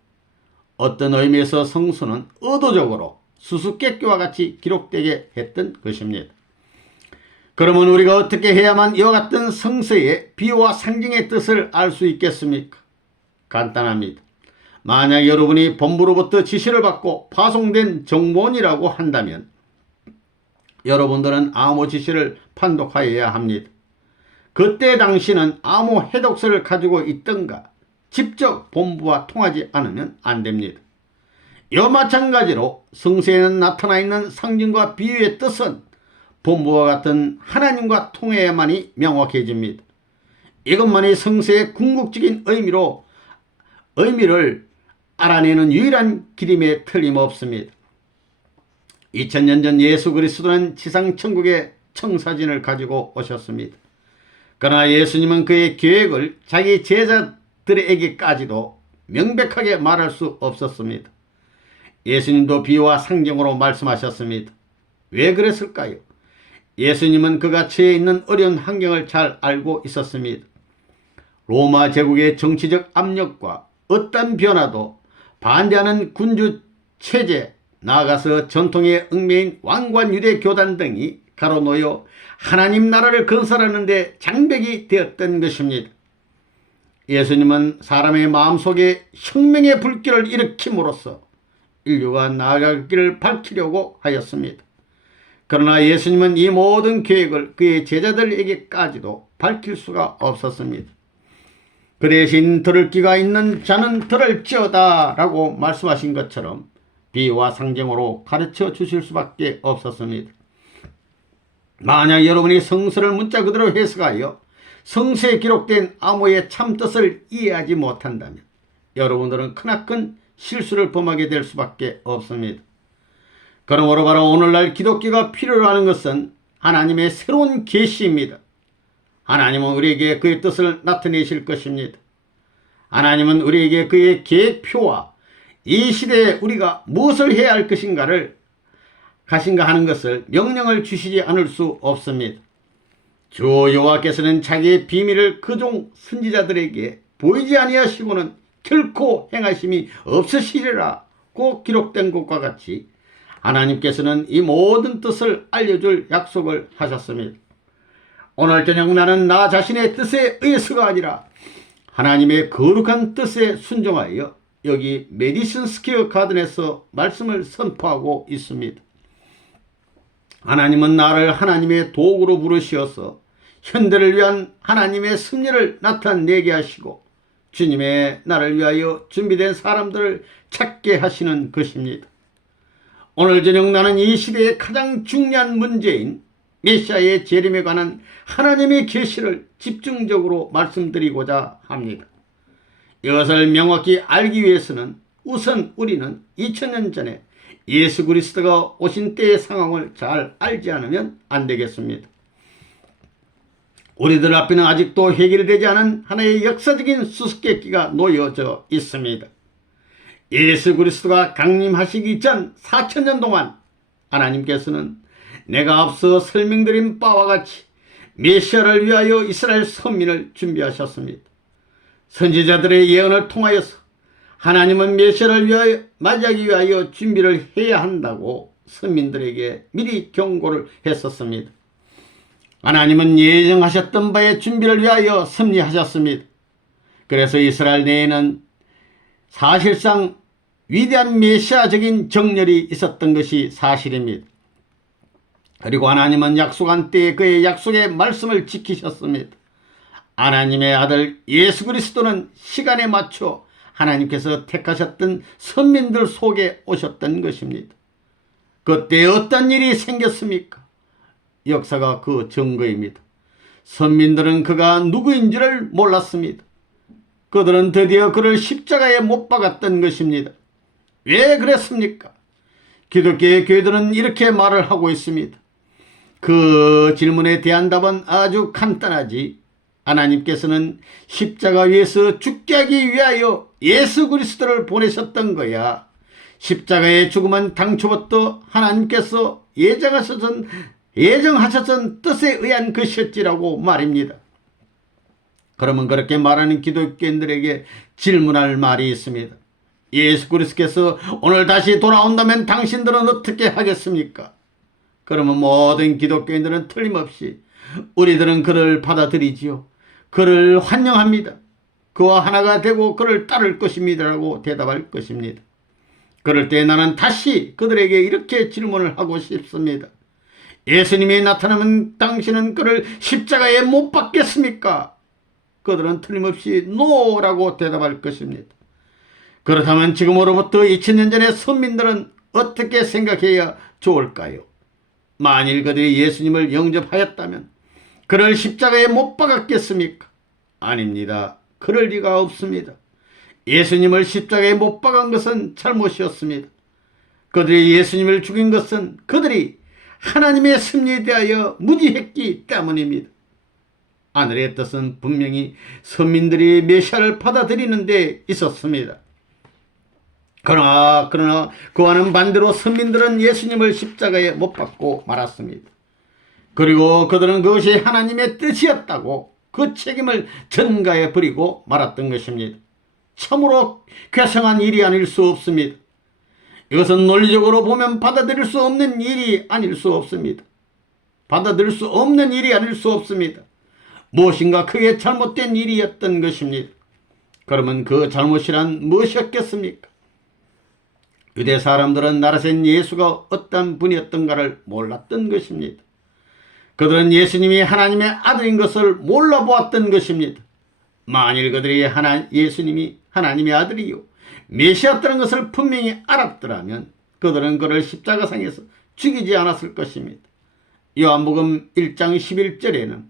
어떤 의미에서 성서는 의도적으로 수수께끼와 같이 기록되게 했던 것입니다. 그러면 우리가 어떻게 해야만 이와 같은 성서의 비유와 상징의 뜻을 알 수 있겠습니까? 간단합니다. 만약 여러분이 본부로부터 지시를 받고 파송된 정보원이라고 한다면 여러분들은 암호 지시를 판독하여야 합니다. 그때 당시는 암호 해독서를 가지고 있던가 직접 본부와 통하지 않으면 안 됩니다. 이와 마찬가지로 성서에는 나타나 있는 상징과 비유의 뜻은 본부와 같은 하나님과 통해야만이 명확해집니다. 이것만이 성서의 궁극적인 의미를 알아내는 유일한 길임에 틀림없습니다. 2000년 전 예수 그리스도는 지상 천국의 청사진을 가지고 오셨습니다. 그러나 예수님은 그의 계획을 자기 제자들에게까지도 명백하게 말할 수 없었습니다. 예수님도 비유와 상징으로 말씀하셨습니다. 왜 그랬을까요? 예수님은 그가 처해 있는 어려운 환경을 잘 알고 있었습니다. 로마 제국의 정치적 압력과 어떤 변화도 반대하는 군주 체제, 나아가서 전통의 얽매인 왕관 유대 교단 등이 가로놓여 하나님 나라를 건설하는 데 장벽이 되었던 것입니다. 예수님은 사람의 마음속에 혁명의 불길을 일으킴으로써 인류가 나아갈 길을 밝히려고 하였습니다. 그러나 예수님은 이 모든 계획을 그의 제자들에게까지도 밝힐 수가 없었습니다. 그 대신 들을 귀가 있는 자는 들을지어다 라고 말씀하신 것처럼 비유와 상징으로 가르쳐 주실 수밖에 없었습니다. 만약 여러분이 성서를 문자 그대로 해석하여 성서에 기록된 암호의 참뜻을 이해하지 못한다면 여러분들은 크나큰 실수를 범하게 될 수밖에 없습니다. 그러므로 바로 오늘날 기독교가 필요로 하는 것은 하나님의 새로운 계시입니다. 하나님은 우리에게 그의 뜻을 나타내실 것입니다. 하나님은 우리에게 그의 계획표와 이 시대에 우리가 무엇을 해야 할 것인가 하는 것을 명령을 주시지 않을 수 없습니다. 주 여호와께서는 자기의 비밀을 그종 선지자들에게 보이지 아니하시고는 결코 행하심이 없으시리라고 기록된 것과 같이 하나님께서는 이 모든 뜻을 알려줄 약속을 하셨습니다. 오늘 저녁 나는 나 자신의 뜻에 의해서가 아니라 하나님의 거룩한 뜻에 순종하여 여기 메디슨 스퀘어 가든에서 말씀을 선포하고 있습니다. 하나님은 나를 하나님의 도구로 부르시어서 현대를 위한 하나님의 섭리를 나타내게 하시고 주님의 나를 위하여 준비된 사람들을 찾게 하시는 것입니다. 오늘 저녁 나는 이 시대의 가장 중요한 문제인 메시아의 재림에 관한 하나님의 계시를 집중적으로 말씀드리고자 합니다. 이것을 명확히 알기 위해서는 우선 우리는 2000년 전에 예수 그리스도가 오신 때의 상황을 잘 알지 않으면 안 되겠습니다. 우리들 앞에는 아직도 해결되지 않은 하나의 역사적인 수수께끼가 놓여져 있습니다. 예수 그리스도가 강림하시기 전 4000년 동안 하나님께서는 내가 앞서 설명드린 바와 같이 메시아를 위하여 이스라엘 선민을 준비하셨습니다. 선지자들의 예언을 통하여서 하나님은 메시아를 위하여 맞이하기 위하여 준비를 해야 한다고 선민들에게 미리 경고를 했었습니다. 하나님은 예정하셨던 바의 준비를 위하여 섭리하셨습니다. 그래서 이스라엘 내에는 사실상 위대한 메시아적인 정렬이 있었던 것이 사실입니다. 그리고 하나님은 약속한 때에 그의 약속의 말씀을 지키셨습니다. 하나님의 아들 예수 그리스도는 시간에 맞춰 하나님께서 택하셨던 선민들 속에 오셨던 것입니다. 그때 어떤 일이 생겼습니까? 역사가 그 증거입니다. 선민들은 그가 누구인지를 몰랐습니다. 그들은 드디어 그를 십자가에 못 박았던 것입니다. 왜 그랬습니까? 기독교의 교회들은 이렇게 말을 하고 있습니다. 그 질문에 대한 답은 아주 간단하지. 하나님께서는 십자가 위에서 죽게 하기 위하여 예수 그리스도를 보내셨던 거야. 십자가의 죽음은 당초부터 하나님께서 예정하셨던 뜻에 의한 것이었지라고 말입니다. 그러면 그렇게 말하는 기독교인들에게 질문할 말이 있습니다. 예수 그리스도께서 오늘 다시 돌아온다면 당신들은 어떻게 하겠습니까? 그러면 모든 기독교인들은 틀림없이 우리들은 그를 받아들이지요. 그를 환영합니다. 그와 하나가 되고 그를 따를 것입니다 라고 대답할 것입니다. 그럴 때 나는 다시 그들에게 이렇게 질문을 하고 싶습니다. 예수님이 나타나면 당신은 그를 십자가에 못 박겠습니까? 그들은 틀림없이 노라고 대답할 것입니다. 그렇다면 지금으로부터 2000년 전의 선민들은 어떻게 생각해야 좋을까요? 만일 그들이 예수님을 영접하였다면 그를 십자가에 못 박았겠습니까? 아닙니다. 그럴 리가 없습니다. 예수님을 십자가에 못 박은 것은 잘못이었습니다. 그들이 예수님을 죽인 것은 그들이 하나님의 섭리에 대하여 무지했기 때문입니다. 하늘의 뜻은 분명히 선민들이 메시아를 받아들이는 데 있었습니다. 그러나 그와는 반대로 선민들은 예수님을 십자가에 못 박고 말았습니다. 그리고 그들은 그것이 하나님의 뜻이었다고 그 책임을 전가해 버리고 말았던 것입니다. 참으로 괴상한 일이 아닐 수 없습니다. 이것은 논리적으로 보면 받아들일 수 없는 일이 아닐 수 없습니다. 받아들일 수 없는 일이 아닐 수 없습니다. 무엇인가 크게 잘못된 일이었던 것입니다. 그러면 그 잘못이란 무엇이었겠습니까? 유대 사람들은 나라센 예수가 어떤 분이었던가를 몰랐던 것입니다. 그들은 예수님이 하나님의 아들인 것을 몰라보았던 것입니다. 만일 그들이 예수님이 하나님의 아들이요 메시아였다는 것을 분명히 알았더라면 그들은 그를 십자가상에서 죽이지 않았을 것입니다. 요한복음 1장 11절에는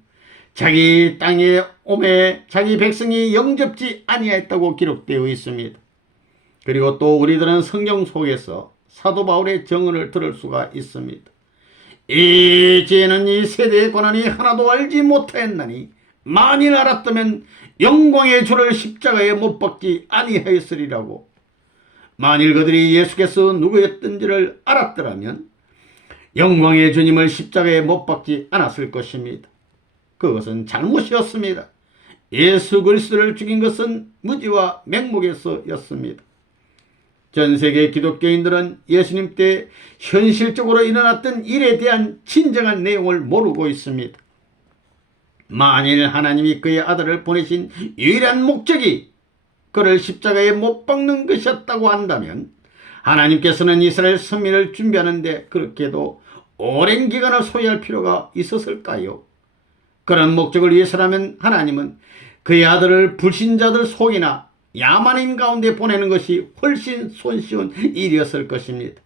자기 땅에 오매 자기 백성이 영접지 아니하였다고 기록되어 있습니다. 그리고 또 우리들은 성경 속에서 사도 바울의 증언을 들을 수가 있습니다. 이제는 이 세대의 고난이 하나도 알지 못하였나니 만일 알았다면 영광의 주를 십자가에 못 박지 아니하였으리라고. 만일 그들이 예수께서 누구였던지를 알았더라면 영광의 주님을 십자가에 못 박지 않았을 것입니다. 그것은 잘못이었습니다. 예수 그리스도를 죽인 것은 무지와 맹목에서였습니다. 전 세계 기독교인들은 예수님 때 현실적으로 일어났던 일에 대한 진정한 내용을 모르고 있습니다. 만일 하나님이 그의 아들을 보내신 유일한 목적이 그를 십자가에 못 박는 것이었다고 한다면 하나님께서는 이스라엘 선민을 준비하는데 그렇게도 오랜 기간을 소요할 필요가 있었을까요? 그런 목적을 위해서라면 하나님은 그의 아들을 불신자들 속이나 야만인 가운데 보내는 것이 훨씬 손쉬운 일이었을 것입니다.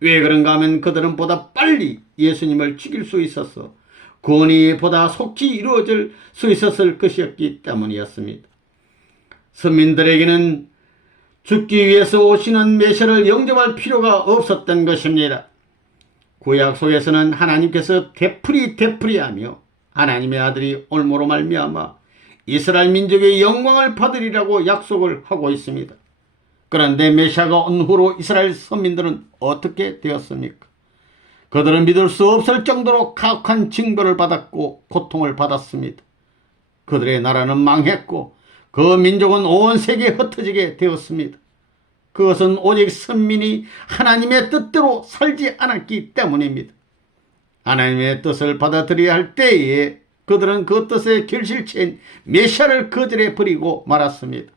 왜 그런가 하면 그들은 보다 빨리 예수님을 죽일 수 있어서 구원이 보다 속히 이루어질 수 있었을 것이었기 때문이었습니다. 선민들에게는 죽기 위해서 오시는 메시아를 영접할 필요가 없었던 것입니다. 구약 속에서는 하나님께서 되풀이하며 하나님의 아들이 올무로 말미암아 이스라엘 민족의 영광을 받으리라고 약속을 하고 있습니다. 그런데 메시아가 온 후로 이스라엘 선민들은 어떻게 되었습니까? 그들은 믿을 수 없을 정도로 가혹한 징벌을 받았고 고통을 받았습니다. 그들의 나라는 망했고 그 민족은 온 세계에 흩어지게 되었습니다. 그것은 오직 선민이 하나님의 뜻대로 살지 않았기 때문입니다. 하나님의 뜻을 받아들여야 할 때에 그들은 그 뜻의 결실체인 메시아를 거절해 버리고 말았습니다.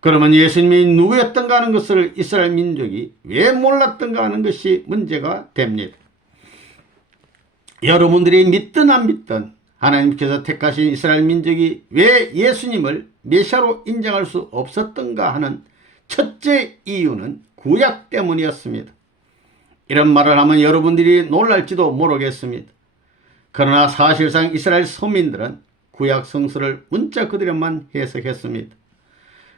그러면 예수님이 누구였던가 하는 것을 이스라엘 민족이 왜 몰랐던가 하는 것이 문제가 됩니다. 여러분들이 믿든 안 믿든 하나님께서 택하신 이스라엘 민족이 왜 예수님을 메시아로 인정할 수 없었던가 하는 첫째 이유는 구약 때문이었습니다. 이런 말을 하면 여러분들이 놀랄지도 모르겠습니다. 그러나 사실상 이스라엘 선민들은 구약 성서를 문자 그대로만 해석했습니다.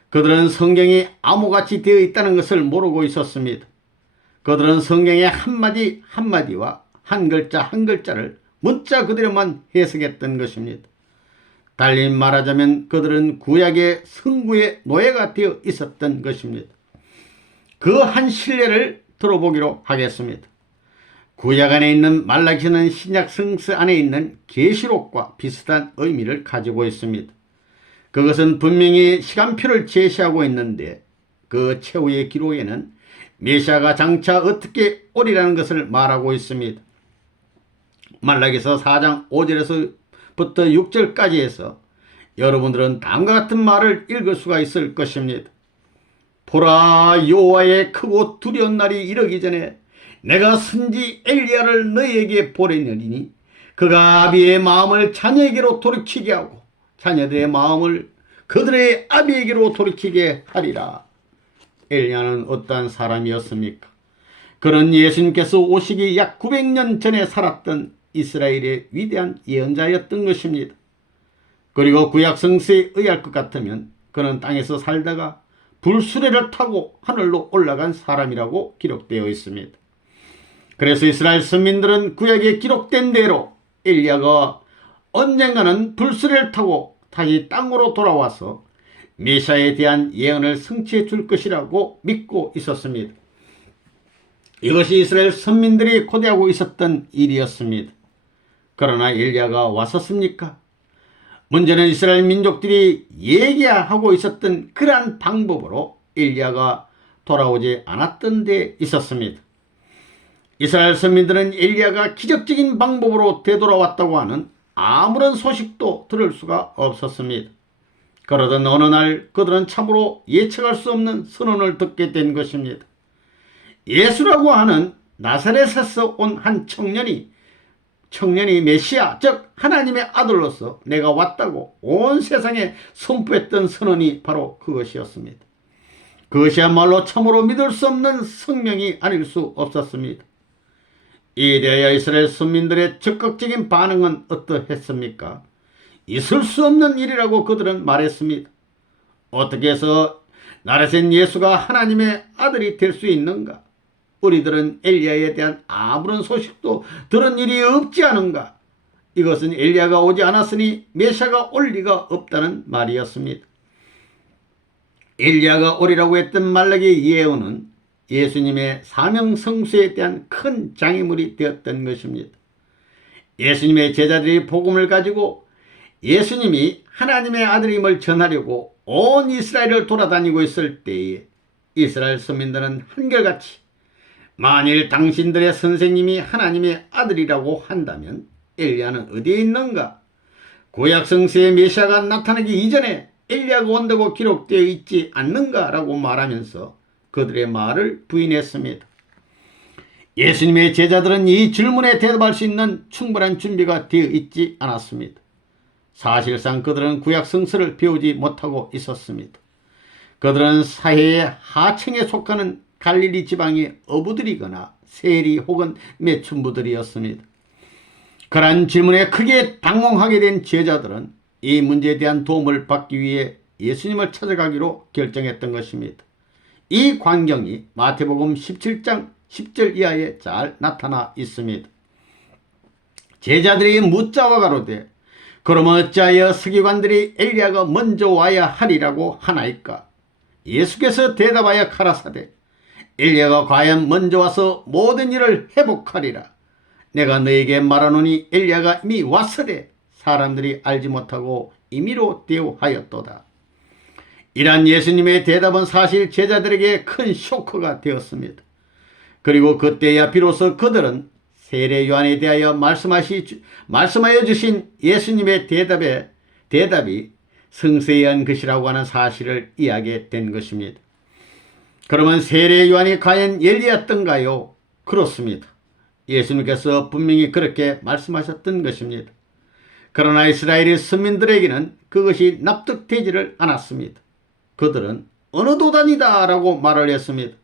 그들은 성경이 암호같이 되어 있다는 것을 모르고 있었습니다. 그들은 성경의 한마디 한마디와 한 글자 한 글자를 문자 그대로만 해석했던 것입니다. 달리 말하자면 그들은 구약의 성구의 노예가 되어 있었던 것입니다. 그 한 실례를 들어보기로 하겠습니다. 구약 안에 있는 말라기서는 신약 성서 안에 있는 계시록과 비슷한 의미를 가지고 있습니다. 그것은 분명히 시간표를 제시하고 있는데 그 최후의 기록에는 메시아가 장차 어떻게 오리라는 것을 말하고 있습니다. 말라기서 4장 5절에서부터 6절까지 해서 여러분들은 다음과 같은 말을 읽을 수가 있을 것입니다. 보라, 여호와의 크고 두려운 날이 이르기 전에 내가 선지 엘리야를 너희에게 보내느니니 그가 아비의 마음을 자녀에게로 돌이키게 하고 자녀들의 마음을 그들의 아비에게로 돌이키게 하리라. 엘리야는 어떠한 사람이었습니까? 그는 예수님께서 오시기 약 900년 전에 살았던 이스라엘의 위대한 예언자였던 것입니다. 그리고 구약 성서에 의할 것 같으면 그는 땅에서 살다가 불수레를 타고 하늘로 올라간 사람이라고 기록되어 있습니다. 그래서 이스라엘 선민들은 구약에 기록된 대로 엘리야가 언젠가는 불수레를 타고 다시 땅으로 돌아와서 메시아에 대한 예언을 성취해 줄 것이라고 믿고 있었습니다. 이것이 이스라엘 선민들이 고대하고 있었던 일이었습니다. 그러나 엘리야가 왔었습니까? 문제는 이스라엘 민족들이 얘기하고 있었던 그러한 방법으로 엘리야가 돌아오지 않았던 데 있었습니다. 이스라엘 선민들은 엘리야가 기적적인 방법으로 되돌아왔다고 하는 아무런 소식도 들을 수가 없었습니다. 그러던 어느 날 그들은 참으로 예측할 수 없는 선언을 듣게 된 것입니다. 예수라고 하는 나사렛에서 온 한 청년이 메시아, 즉 하나님의 아들로서 내가 왔다고 온 세상에 선포했던 선언이 바로 그것이었습니다. 그것이야말로 참으로 믿을 수 없는 성명이 아닐 수 없었습니다. 이에 대하여 이스라엘 선민들의 적극적인 반응은 어떠했습니까? 있을 수 없는 일이라고 그들은 말했습니다. 어떻게 해서 나라센 예수가 하나님의 아들이 될 수 있는가? 우리들은 엘리야에 대한 아무런 소식도 들은 일이 없지 않은가? 이것은 엘리야가 오지 않았으니 메시아가 올 리가 없다는 말이었습니다. 엘리야가 오리라고 했던 말라기 예언은 예수님의 사명 성수에 대한 큰 장애물이 되었던 것입니다. 예수님의 제자들이 복음을 가지고 예수님이 하나님의 아들임을 전하려고 온 이스라엘을 돌아다니고 있을 때에 이스라엘 서민들은 한결같이 만일 당신들의 선생님이 하나님의 아들이라고 한다면 엘리야는 어디에 있는가? 구약 성서의 메시아가 나타나기 이전에 엘리야가 온다고 기록되어 있지 않는가? 라고 말하면서 그들의 말을 부인했습니다. 예수님의 제자들은 이 질문에 대답할 수 있는 충분한 준비가 되어 있지 않았습니다. 사실상 그들은 구약 성서를 배우지 못하고 있었습니다. 그들은 사해의 하층에 속하는 갈릴리 지방의 어부들이거나 세리 혹은 매춘부들이었습니다. 그러한 질문에 크게 당혹하게 된 제자들은 이 문제에 대한 도움을 받기 위해 예수님을 찾아가기로 결정했던 것입니다. 이 광경이 마태복음 17장 10절 이하에 잘 나타나 있습니다. 제자들이 묻자와 가로되 그러면 어찌하여 서기관들이 엘리야가 먼저 와야 하리라고 하나이까? 예수께서 대답하여 가라사대 엘리야가 과연 먼저 와서 모든 일을 회복하리라. 내가 너에게 말하노니 엘리야가 이미 왔으되 사람들이 알지 못하고 임의로 대우하였도다. 이러한 예수님의 대답은 사실 제자들에게 큰 쇼크가 되었습니다. 그리고 그때야 비로소 그들은 세례 요한에 대하여 말씀하여 주신 예수님의 대답이 성서에 의한 것이라고 하는 사실을 이해하게 된 것입니다. 그러면 세례 요한이 과연 엘리야였던가요? 그렇습니다. 예수님께서 분명히 그렇게 말씀하셨던 것입니다. 그러나 이스라엘의 선민들에게는 그것이 납득되지를 않았습니다. 그들은 어느 도단이다 라고 말을 했습니다.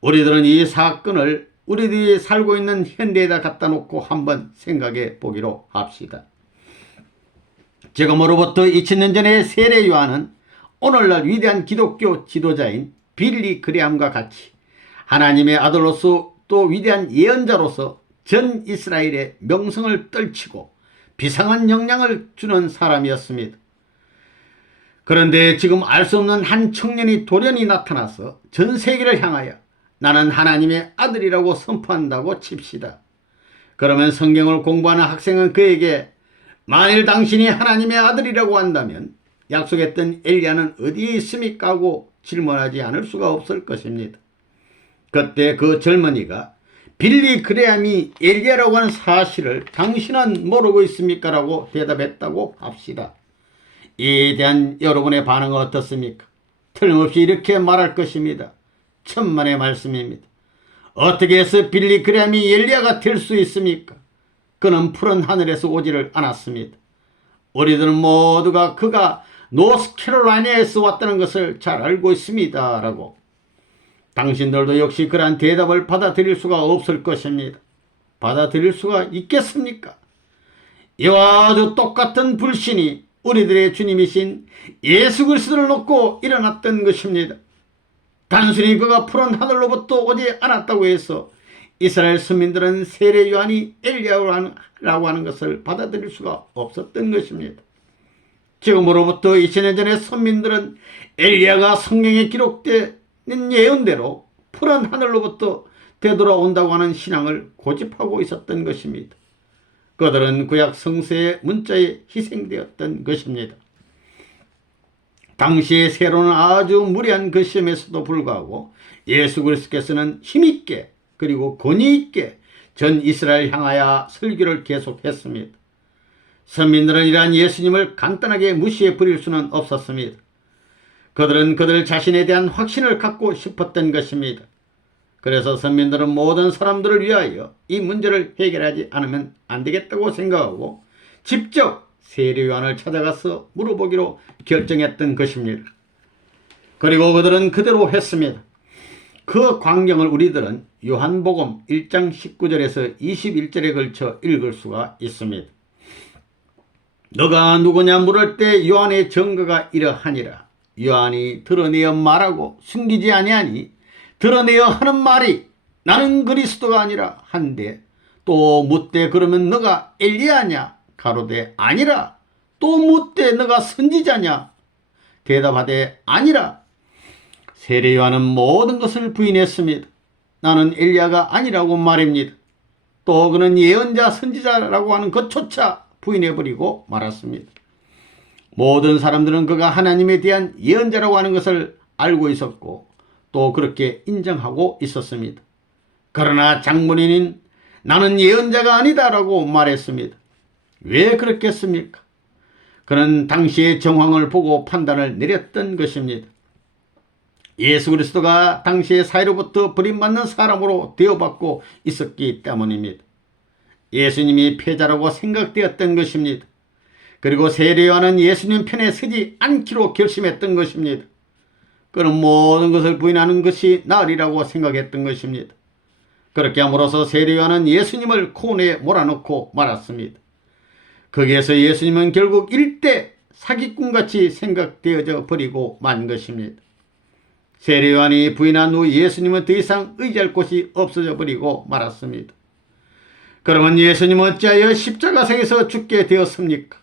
우리들은 이 사건을 우리들이 살고 있는 현대에다 갖다 놓고 한번 생각해 보기로 합시다. 지금으로부터 2000년 전의 세례 요한은 오늘날 위대한 기독교 지도자인 빌리 그레함과 같이 하나님의 아들로서 또 위대한 예언자로서 전 이스라엘의 명성을 떨치고 비상한 영향을 주는 사람이었습니다. 그런데 지금 알 수 없는 한 청년이 돌연히 나타나서 전 세계를 향하여 나는 하나님의 아들이라고 선포한다고 칩시다. 그러면 성경을 공부하는 학생은 그에게 만일 당신이 하나님의 아들이라고 한다면 약속했던 엘리야는 어디에 있습니까? 하고 질문하지 않을 수가 없을 것입니다. 그때 그 젊은이가 빌리 그레함이 엘리야라고 하는 사실을 당신은 모르고 있습니까? 라고 대답했다고 합시다. 이에 대한 여러분의 반응은 어떻습니까? 틀림없이 이렇게 말할 것입니다. 천만의 말씀입니다. 어떻게 해서 빌리 그레함이 엘리야가 될 수 있습니까? 그는 푸른 하늘에서 오지를 않았습니다. 우리들은 모두가 그가 노스캐롤라이나에서 왔다는 것을 잘 알고 있습니다. 라고. 당신들도 역시 그러한 대답을 받아들일 수가 없을 것입니다. 받아들일 수가 있겠습니까? 이와 아주 똑같은 불신이 우리들의 주님이신 예수 그리스도를 놓고 일어났던 것입니다. 단순히 그가 푸른 하늘로부터 오지 않았다고 해서 이스라엘 선민들은 세례 요한이 엘리야라고 하는 것을 받아들일 수가 없었던 것입니다. 지금으로부터 2000년 전의 선민들은 엘리야가 성경에 기록된 예언대로 푸른 하늘로부터 되돌아온다고 하는 신앙을 고집하고 있었던 것입니다. 그들은 구약 성서의 문자에 희생되었던 것입니다. 당시의 세로는 아주 무리한 그 시험에서도 불구하고 예수 그리스도께서는 힘있게 그리고 권위있게 전 이스라엘 향하여 설교를 계속했습니다. 선민들은 이러한 예수님을 간단하게 무시해 버릴 수는 없었습니다. 그들은 그들 자신에 대한 확신을 갖고 싶었던 것입니다. 그래서 선민들은 모든 사람들을 위하여 이 문제를 해결하지 않으면 안 되겠다고 생각하고 직접 세례 요한을 찾아가서 물어보기로 결정했던 것입니다. 그리고 그들은 그대로 했습니다. 그 광경을 우리들은 요한복음 1장 19절에서 21절에 걸쳐 읽을 수가 있습니다. 너가 누구냐 물을 때 요한의 증거가 이러하니라. 요한이 드러내어 말하고 숨기지 아니하니 드러내어 하는 말이 나는 그리스도가 아니라 한데 또 묻되 그러면 너가 엘리야냐 가로되 아니라 또 묻되 너가 선지자냐 대답하되 아니라. 세례 요한은 모든 것을 부인했습니다. 나는 엘리야가 아니라고 말입니다. 또 그는 예언자 선지자라고 하는 것조차 부인해버리고 말았습니다. 모든 사람들은 그가 하나님에 대한 예언자라고 하는 것을 알고 있었고 또 그렇게 인정하고 있었습니다. 그러나 장본인은 나는 예언자가 아니다라고 말했습니다. 왜 그렇겠습니까? 그는 당시의 정황을 보고 판단을 내렸던 것입니다. 예수 그리스도가 당시의 사회로부터 버림받는 사람으로 대우받고 있었기 때문입니다. 예수님이 패자라고 생각되었던 것입니다. 그리고 세례 요한은 예수님 편에 서지 않기로 결심했던 것입니다. 그는 모든 것을 부인하는 것이 나으리라고 생각했던 것입니다. 그렇게 함으로써 세례 요한은 예수님을 코너에 몰아넣고 말았습니다. 거기에서 예수님은 결국 일대 사기꾼같이 생각되어져 버리고 만 것입니다. 세례 요한이 부인한 후 예수님은 더 이상 의지할 곳이 없어져 버리고 말았습니다. 그러면 예수님은 어찌하여 십자가상에서 죽게 되었습니까?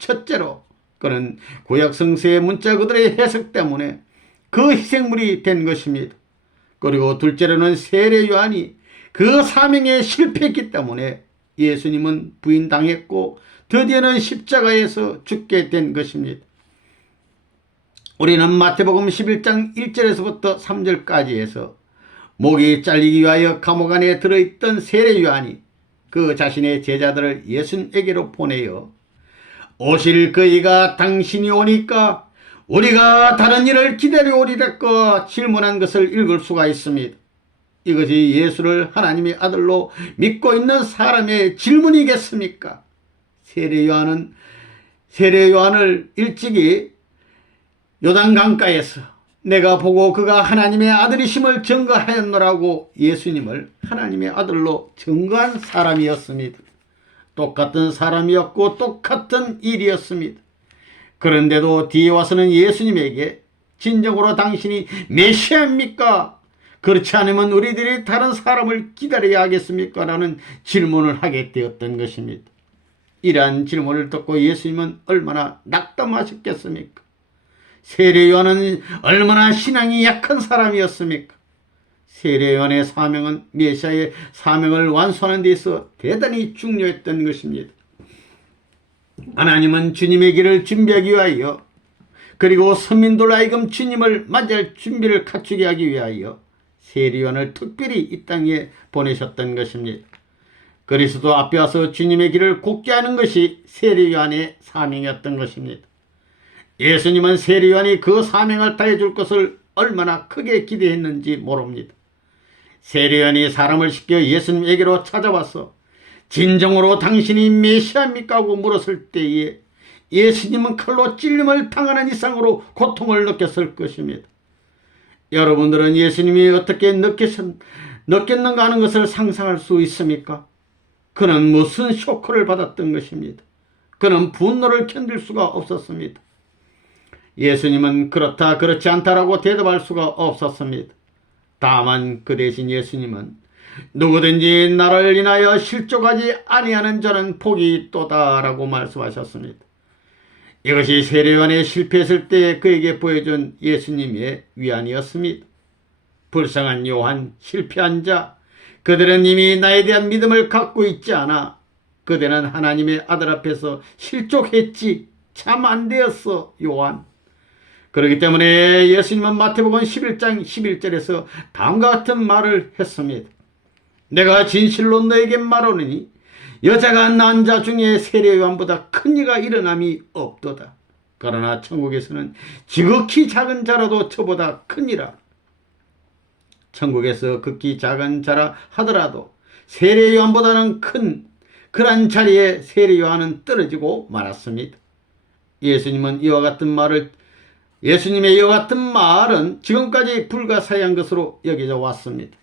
첫째로 그는 구약 성서의 문자 그들의 해석 때문에 그 희생물이 된 것입니다. 그리고 둘째로는 세례 요한이 그 사명에 실패했기 때문에 예수님은 부인당했고 드디어는 십자가에서 죽게 된 것입니다. 우리는 마태복음 11장 1절에서부터 3절까지 해서 목이 잘리기 위하여 감옥 안에 들어있던 세례 요한이 그 자신의 제자들을 예수님에게로 보내어 오실 그이가 당신이 오니까 우리가 다른 일을 기다려오리랄까 질문한 것을 읽을 수가 있습니다. 이것이 예수를 하나님의 아들로 믿고 있는 사람의 질문이겠습니까? 세례 요한을 일찍이 요단강가에서 내가 보고 그가 하나님의 아들이심을 증거하였노라고 예수님을 하나님의 아들로 증거한 사람이었습니다. 똑같은 사람이었고 똑같은 일이었습니다. 그런데도 뒤에 와서는 예수님에게 진정으로 당신이 메시아입니까? 그렇지 않으면 우리들이 다른 사람을 기다려야 하겠습니까? 라는 질문을 하게 되었던 것입니다. 이러한 질문을 듣고 예수님은 얼마나 낙담하셨겠습니까? 세례 요한은 얼마나 신앙이 약한 사람이었습니까? 세례 요한의 사명은 메시아의 사명을 완수하는 데 있어 대단히 중요했던 것입니다. 하나님은 주님의 길을 준비하기 위하여 그리고 선민들 하여금 주님을 맞이할 준비를 갖추게 하기 위하여 세례 요한을 특별히 이 땅에 보내셨던 것입니다. 그리스도 앞에 와서 주님의 길을 곱게 하는 것이 세례 요한의 사명이었던 것입니다. 예수님은 세례 요한이 그 사명을 다해줄 것을 얼마나 크게 기대했는지 모릅니다. 세례 요한이 사람을 시켜 예수님에게로 찾아와서 진정으로 당신이 메시아입니까? 하고 물었을 때에 예수님은 칼로 찔림을 당하는 이상으로 고통을 느꼈을 것입니다. 여러분들은 예수님이 어떻게 느꼈는가 하는 것을 상상할 수 있습니까? 그는 무슨 쇼크를 받았던 것입니다. 그는 분노를 견딜 수가 없었습니다. 예수님은 그렇다 그렇지 않다라고 대답할 수가 없었습니다. 다만 그 대신 예수님은 누구든지 나를 인하여 실족하지 아니하는 자는 복이 있도다 라고 말씀하셨습니다. 이것이 세례요한이 실패했을 때 그에게 보여준 예수님의 위안이었습니다. 불쌍한 요한, 실패한 자, 그들은 이미 나에 대한 믿음을 갖고 있지 않아 그대는 하나님의 아들 앞에서 실족했지. 참 안 되었어, 요한. 그렇기 때문에 예수님은 마태복음 11장 11절에서 다음과 같은 말을 했습니다. 내가 진실로 너에게 말하노니 여자가 낳은 자 중에 세례 요한보다 큰 이가 일어남이 없도다. 그러나 천국에서는 지극히 작은 자라도 저보다 크니라. 천국에서 극히 작은 자라 하더라도 세례 요한보다는 큰 그런 자리에 세례 요한은 떨어지고 말았습니다. 예수님의 이와 같은 말은 지금까지 불가사의한 것으로 여겨져 왔습니다.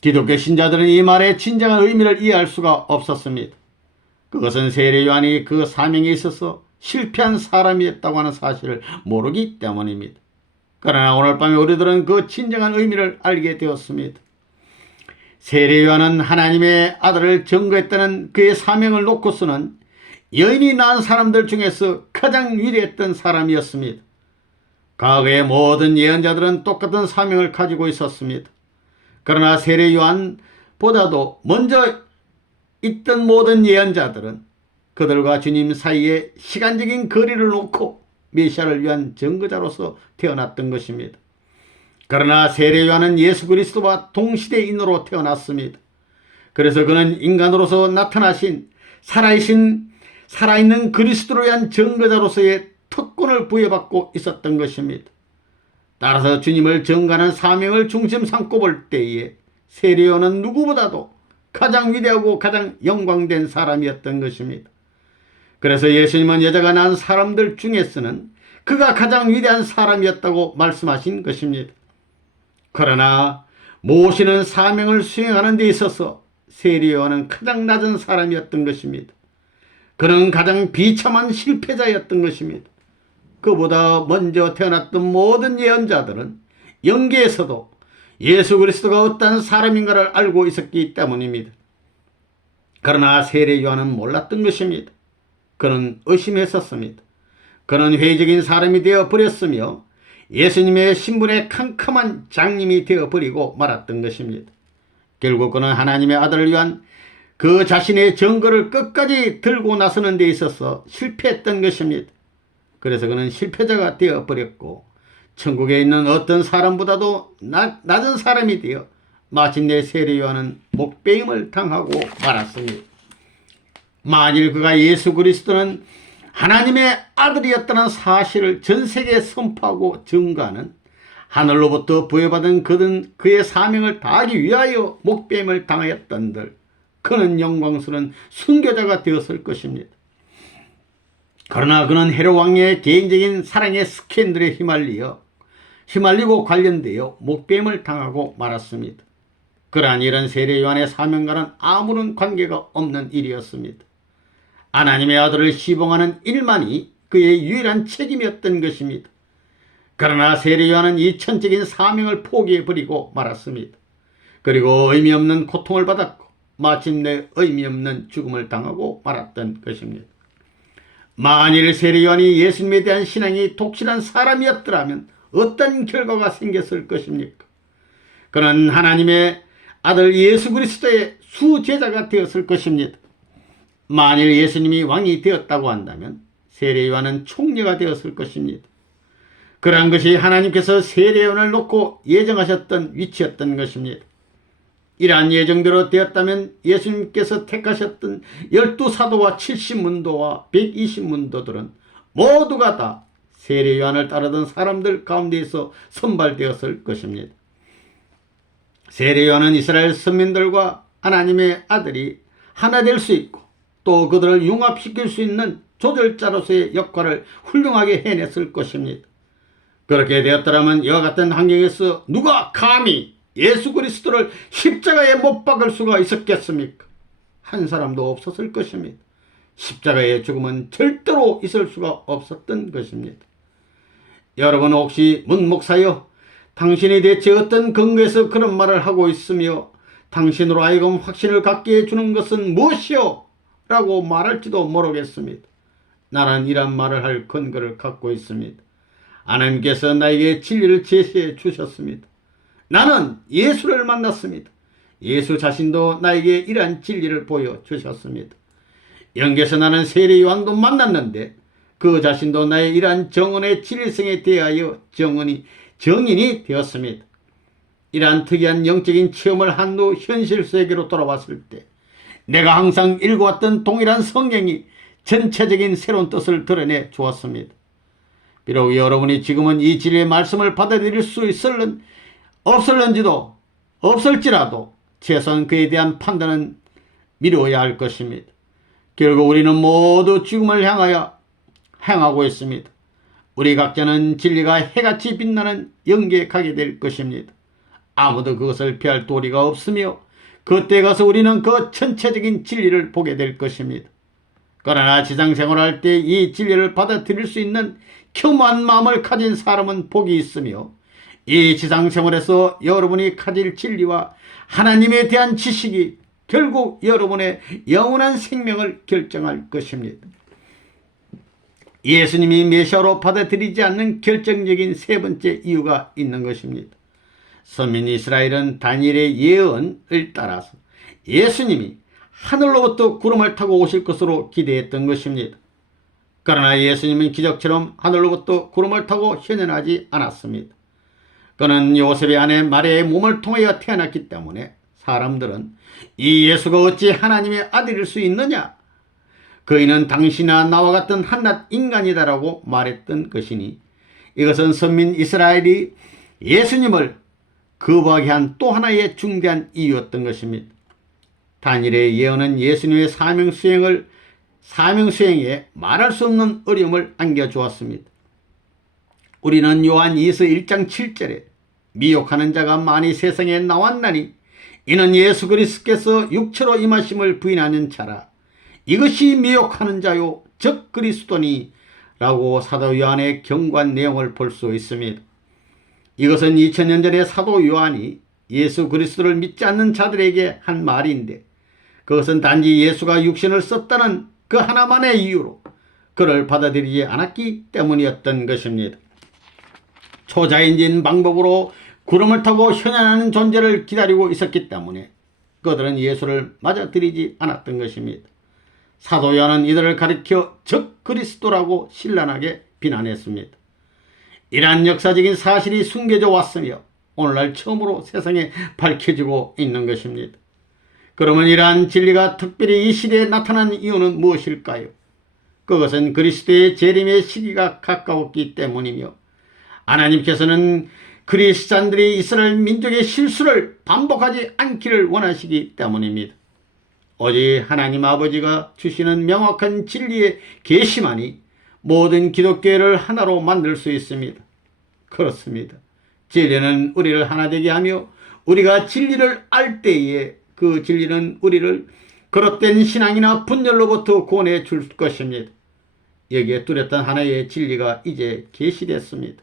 기독교 신자들은 이 말의 진정한 의미를 이해할 수가 없었습니다. 그것은 세례 요한이 그 사명에 있어서 실패한 사람이었다고 하는 사실을 모르기 때문입니다. 그러나 오늘 밤에 우리들은 그 진정한 의미를 알게 되었습니다. 세례 요한은 하나님의 아들을 증거했다는 그의 사명을 놓고서는 여인이 낳은 사람들 중에서 가장 위대했던 사람이었습니다. 과거의 모든 예언자들은 똑같은 사명을 가지고 있었습니다. 그러나 세례 요한보다도 먼저 있던 모든 예언자들은 그들과 주님 사이에 시간적인 거리를 놓고 메시아를 위한 증거자로서 태어났던 것입니다. 그러나 세례 요한은 예수 그리스도와 동시대인으로 태어났습니다. 그래서 그는 인간으로서 나타나신 살아있는 그리스도를 위한 증거자로서의 특권을 부여받고 있었던 것입니다. 따라서 주님을 증거하는 사명을 중심 삼고 볼 때에 세례 요한은 누구보다도 가장 위대하고 가장 영광된 사람이었던 것입니다. 그래서 예수님은 여자가 낳은 사람들 중에서는 그가 가장 위대한 사람이었다고 말씀하신 것입니다. 그러나 모시는 사명을 수행하는 데 있어서 세례 요한은 가장 낮은 사람이었던 것입니다. 그는 가장 비참한 실패자였던 것입니다. 그보다 먼저 태어났던 모든 예언자들은 영계에서도 예수 그리스도가 어떤 사람인가를 알고 있었기 때문입니다. 그러나 세례 요한은 몰랐던 것입니다. 그는 의심했었습니다. 그는 회의적인 사람이 되어버렸으며 예수님의 신분에 캄캄한 장님이 되어버리고 말았던 것입니다. 결국 그는 하나님의 아들을 위한 그 자신의 증거를 끝까지 들고 나서는 데 있어서 실패했던 것입니다. 그래서 그는 실패자가 되어버렸고 천국에 있는 어떤 사람보다도 낮은 사람이 되어 마침내 세례 요한은 목배임을 당하고 말았습니다. 만일 그가 예수 그리스도는 하나님의 아들이었다는 사실을 전 세계에 선포하고 증거하는 하늘로부터 부여받은 그의 사명을 다하기 위하여 목배임을 당하였던들 그는 영광스러운 순교자가 되었을 것입니다. 그러나 그는 헤롯 왕의 개인적인 사랑의 스캔들에 휘말리고 관련되어 목배임을 당하고 말았습니다. 그러한 일은 세례 요한의 사명과는 아무런 관계가 없는 일이었습니다. 하나님의 아들을 시봉하는 일만이 그의 유일한 책임이었던 것입니다. 그러나 세례 요한은 이 천적인 사명을 포기해버리고 말았습니다. 그리고 의미 없는 고통을 받았고 마침내 의미 없는 죽음을 당하고 말았던 것입니다. 만일 세례 요한이 예수님에 대한 신앙이 독실한 사람이었더라면 어떤 결과가 생겼을 것입니까? 그는 하나님의 아들 예수 그리스도의 수제자가 되었을 것입니다. 만일 예수님이 왕이 되었다고 한다면 세례 요한은 총리가 되었을 것입니다. 그러한 것이 하나님께서 세례 요한을 놓고 예정하셨던 위치였던 것입니다. 이러한 예정대로 되었다면 예수님께서 택하셨던 12사도와 70문도와 120문도들은 모두가 다 세례 요한을 따르던 사람들 가운데에서 선발되었을 것입니다. 세례 요한은 이스라엘 선민들과 하나님의 아들이 하나 될 수 있고 또 그들을 융합시킬 수 있는 조절자로서의 역할을 훌륭하게 해냈을 것입니다. 그렇게 되었더라면 이와 같은 환경에서 누가 감히 예수 그리스도를 십자가에 못 박을 수가 있었겠습니까? 한 사람도 없었을 것입니다. 십자가의 죽음은 절대로 있을 수가 없었던 것입니다. 여러분 혹시 문 목사여, 당신이 대체 어떤 근거에서 그런 말을 하고 있으며 당신으로 하여금 확신을 갖게 해주는 것은 무엇이요? 라고 말할지도 모르겠습니다. 나는 이런 말을 할 근거를 갖고 있습니다. 하나님께서 나에게 진리를 제시해 주셨습니다. 나는 예수를 만났습니다. 예수 자신도 나에게 이러한 진리를 보여주셨습니다. 영계에서 나는 세례 요한도 만났는데 그 자신도 나의 이러한 정언의 진리성에 대하여 정인이 되었습니다. 이러한 특이한 영적인 체험을 한 후 현실 세계로 돌아왔을 때 내가 항상 읽어왔던 동일한 성경이 전체적인 새로운 뜻을 드러내 주었습니다. 비록 여러분이 지금은 이 진리의 말씀을 받아들일 수 없을지라도 최소한 그에 대한 판단은 미루어야 할 것입니다. 결국 우리는 모두 죽음을 향하고 있습니다. 우리 각자는 진리가 해같이 빛나는 영계에 가게 될 것입니다. 아무도 그것을 피할 도리가 없으며 그때 가서 우리는 그 전체적인 진리를 보게 될 것입니다. 그러나 지상생활할 때 이 진리를 받아들일 수 있는 겸허한 마음을 가진 사람은 복이 있으며 이 지상생활에서 여러분이 가질 진리와 하나님에 대한 지식이 결국 여러분의 영원한 생명을 결정할 것입니다. 예수님이 메시아로 받아들이지 않는 결정적인 세 번째 이유가 있는 것입니다. 선민 이스라엘은 다니엘의 예언을 따라서 예수님이 하늘로부터 구름을 타고 오실 것으로 기대했던 것입니다. 그러나 예수님은 기적처럼 하늘로부터 구름을 타고 현현하지 않았습니다. 그는 요셉의 아내 마리아의 몸을 통하여 태어났기 때문에 사람들은 이 예수가 어찌 하나님의 아들일 수 있느냐? 그이는 당신이나 나와 같은 한낱 인간이다라고 말했던 것이니 이것은 선민 이스라엘이 예수님을 거부하게 한 또 하나의 중대한 이유였던 것입니다. 다니엘의 예언은 예수님의 사명 수행에 말할 수 없는 어려움을 안겨주었습니다. 우리는 요한 2서 1장 7절에 미혹하는 자가 많이 세상에 나왔나니 이는 예수 그리스도께서 육체로 임하심을 부인하는 자라. 이것이 미혹하는 자요 즉 그리스도니 라고 사도 요한의 경고한 내용을 볼 수 있습니다. 이것은 2000년 전에 사도 요한이 예수 그리스도를 믿지 않는 자들에게 한 말인데 그것은 단지 예수가 육신을 썼다는 그 하나만의 이유로 그를 받아들이지 않았기 때문이었던 것입니다. 초자연적인 방법으로 구름을 타고 현현하는 존재를 기다리고 있었기 때문에 그들은 예수를 맞아들이지 않았던 것입니다. 사도 요한은 이들을 가리켜 적 그리스도라고 신랄하게 비난했습니다. 이러한 역사적인 사실이 숨겨져 왔으며 오늘날 처음으로 세상에 밝혀지고 있는 것입니다. 그러면 이러한 진리가 특별히 이 시대에 나타난 이유는 무엇일까요? 그것은 그리스도의 재림의 시기가 가까웠기 때문이며 하나님께서는 그리스도인들이 이스라엘 민족의 실수를 반복하지 않기를 원하시기 때문입니다. 오직 하나님 아버지가 주시는 명확한 진리의 계시만이 모든 기독교를 하나로 만들 수 있습니다. 그렇습니다. 진리는 우리를 하나 되게 하며 우리가 진리를 알 때에 그 진리는 우리를 거듭된 신앙이나 분열로부터 구원해 줄 것입니다. 여기에 뚜렷한 하나의 진리가 이제 계시됐습니다.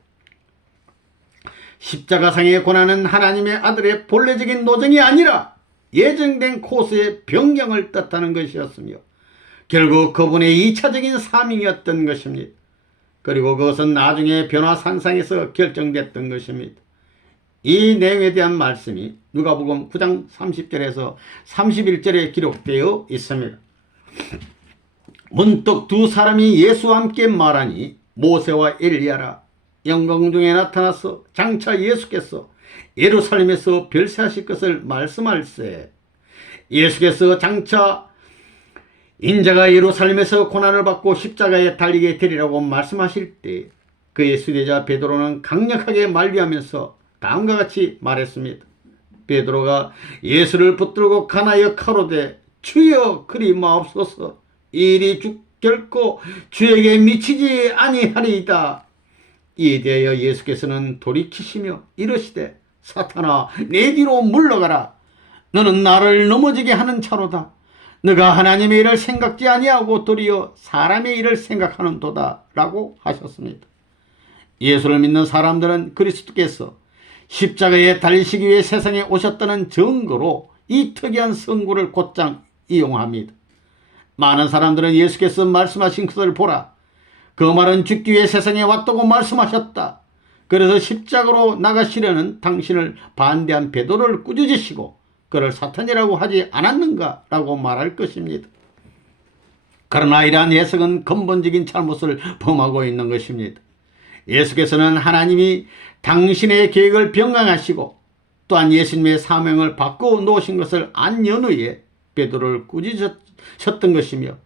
십자가상의 고난은 하나님의 아들의 본래적인 노정이 아니라 예정된 코스의 변경을 뜻하는 것이었으며 결국 그분의 2차적인 사명이었던 것입니다. 그리고 그것은 나중에 변화산상에서 결정됐던 것입니다. 이 내용에 대한 말씀이 누가복음 9장 30절에서 31절에 기록되어 있습니다. 문득 두 사람이 예수와 함께 말하니 모세와 엘리야라. 영광 중에 나타나서 장차 예수께서 예루살렘에서 별세하실 것을 말씀할세. 예수께서 장차 인자가 예루살렘에서 고난을 받고 십자가에 달리게 되리라고 말씀하실 때 그의 수제자 베드로는 강력하게 만류하면서 다음과 같이 말했습니다. 베드로가 예수를 붙들고 가나여 가로되 주여 그리 마옵소서. 이 일이 결코 주에게 미치지 아니하리이다. 이에 대하여 예수께서는 돌이키시며 이르시되 사탄아 내 뒤로 물러가라. 너는 나를 넘어지게 하는 자로다. 너가 하나님의 일을 생각지 아니하고 도리어 사람의 일을 생각하는도다 라고 하셨습니다. 예수를 믿는 사람들은 그리스도께서 십자가에 달리시기 위해 세상에 오셨다는 증거로 이 특이한 성구를 곧장 이용합니다. 많은 사람들은 예수께서 말씀하신 것을 보라. 그 말은 죽기 위해 세상에 왔다고 말씀하셨다. 그래서 십자가로 나가시려는 당신을 반대한 베드로를 꾸짖으시고 그를 사탄이라고 하지 않았는가? 라고 말할 것입니다. 그러나 이러한 해석은 근본적인 잘못을 범하고 있는 것입니다. 예수께서는 하나님이 당신의 계획을 변경하시고 또한 예수님의 사명을 바꿔 놓으신 것을 안 연후에 베드로를 꾸짖으셨던 것이며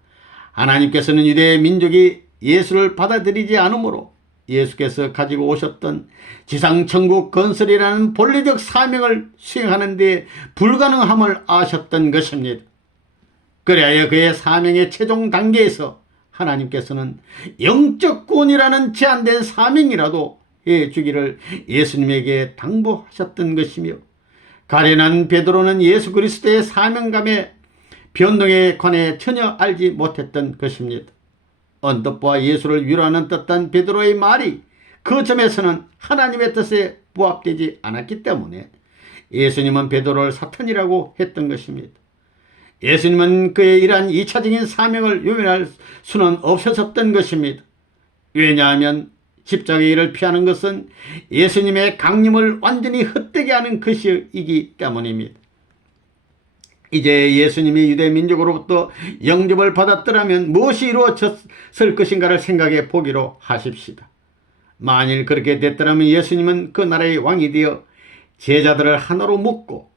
하나님께서는 유대 민족이 예수를 받아들이지 않으므로 예수께서 가지고 오셨던 지상천국 건설이라는 본래적 사명을 수행하는 데 불가능함을 아셨던 것입니다. 그래야 그의 사명의 최종 단계에서 하나님께서는 영적 구원이라는 제한된 사명이라도 해주기를 예수님에게 당부하셨던 것이며 가련한 베드로는 예수 그리스도의 사명감의 변동에 관해 전혀 알지 못했던 것입니다. 언뜻 보아 예수를 위로하는 듯한 베드로의 말이 그 점에서는 하나님의 뜻에 부합되지 않았기 때문에 예수님은 베드로를 사탄이라고 했던 것입니다. 예수님은 그의 이러한 2차적인 사명을 외면할 수는 없었던 것입니다. 왜냐하면 십자가의 일을 피하는 것은 예수님의 강림을 완전히 헛되게 하는 것이기 때문입니다. 이제 예수님이 유대 민족으로부터 영접을 받았더라면 무엇이 이루어졌을 것인가를 생각해 보기로 하십시다. 만일 그렇게 됐더라면 예수님은 그 나라의 왕이 되어 제자들을 하나로 묶고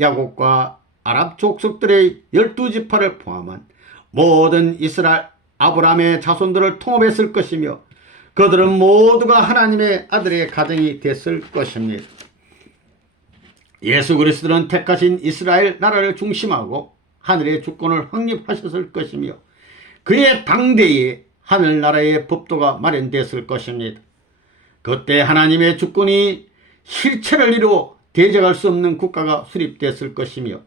야곱과 아랍 족속들의 12지파를 포함한 모든 이스라엘 아브라함의 자손들을 통합했을 것이며 그들은 모두가 하나님의 아들의 가정이 됐을 것입니다. 예수 그리스도는 택하신 이스라엘 나라를 중심하고 하늘의 주권을 확립하셨을 것이며 그의 당대에 하늘나라의 법도가 마련됐을 것입니다. 그때 하나님의 주권이 실체를 이루어 대적할 수 없는 국가가 수립됐을 것이며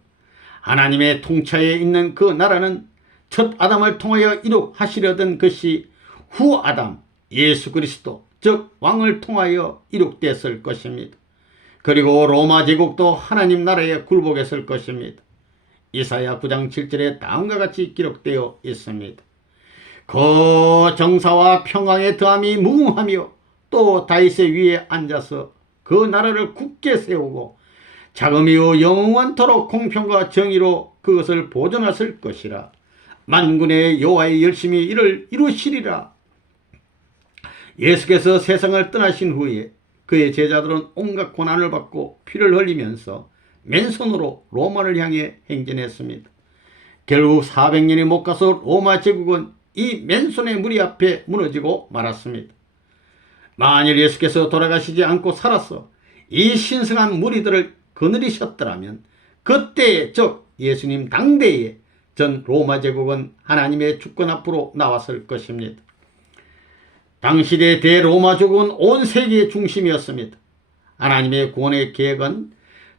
하나님의 통치하에 있는 그 나라는 첫 아담을 통하여 이룩하시려던 것이 후 아담 예수 그리스도 즉 왕을 통하여 이룩됐을 것입니다. 그리고 로마 제국도 하나님 나라에 굴복했을 것입니다. 이사야 9장 7절에 다음과 같이 기록되어 있습니다. 그 정사와 평강의 더함이 무궁하며 또 다윗의 위에 앉아서 그 나라를 굳게 세우고 자금이요 영원토록 공평과 정의로 그것을 보존하실 것이라. 만군의 여호와의 열심히 이를 이루시리라. 예수께서 세상을 떠나신 후에 그의 제자들은 온갖 고난을 받고 피를 흘리면서 맨손으로 로마를 향해 행진했습니다. 결국 400년이 못 가서 로마 제국은 이 맨손의 무리 앞에 무너지고 말았습니다. 만일 예수께서 돌아가시지 않고 살아서 이 신성한 무리들을 거느리셨더라면 그때 즉 예수님 당대에 전 로마 제국은 하나님의 주권 앞으로 나왔을 것입니다. 당시의 대로마 제국은 온 세계의 중심이었습니다. 하나님의 구원의 계획은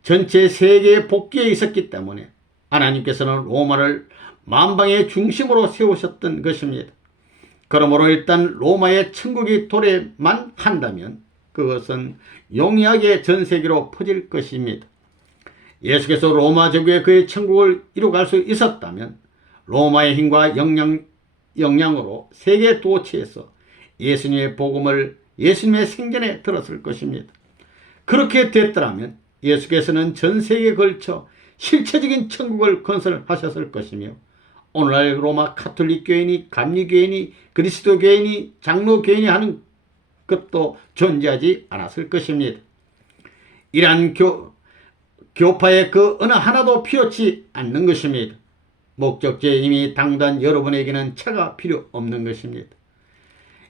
전체 세계의 복귀에 있었기 때문에 하나님께서는 로마를 만방의 중심으로 세우셨던 것입니다. 그러므로 일단 로마의 천국이 도래만 한다면 그것은 용이하게 전 세계로 퍼질 것입니다. 예수께서 로마 제국에 그의 천국을 이루어갈 수 있었다면 로마의 힘과 역량으로 세계 도처에서 예수님의 복음을 예수님의 생전에 들었을 것입니다. 그렇게 됐더라면 예수께서는 전 세계에 걸쳐 실체적인 천국을 건설하셨을 것이며 오늘날 로마 가톨릭 교인이 감리교인이 그리스도교인이 장로교인이 하는 것도 존재하지 않았을 것입니다. 이러한 교파의 그 어느 하나도 필요치 않는 것입니다. 목적지에 이미 당단 여러분에게는 차가 필요 없는 것입니다.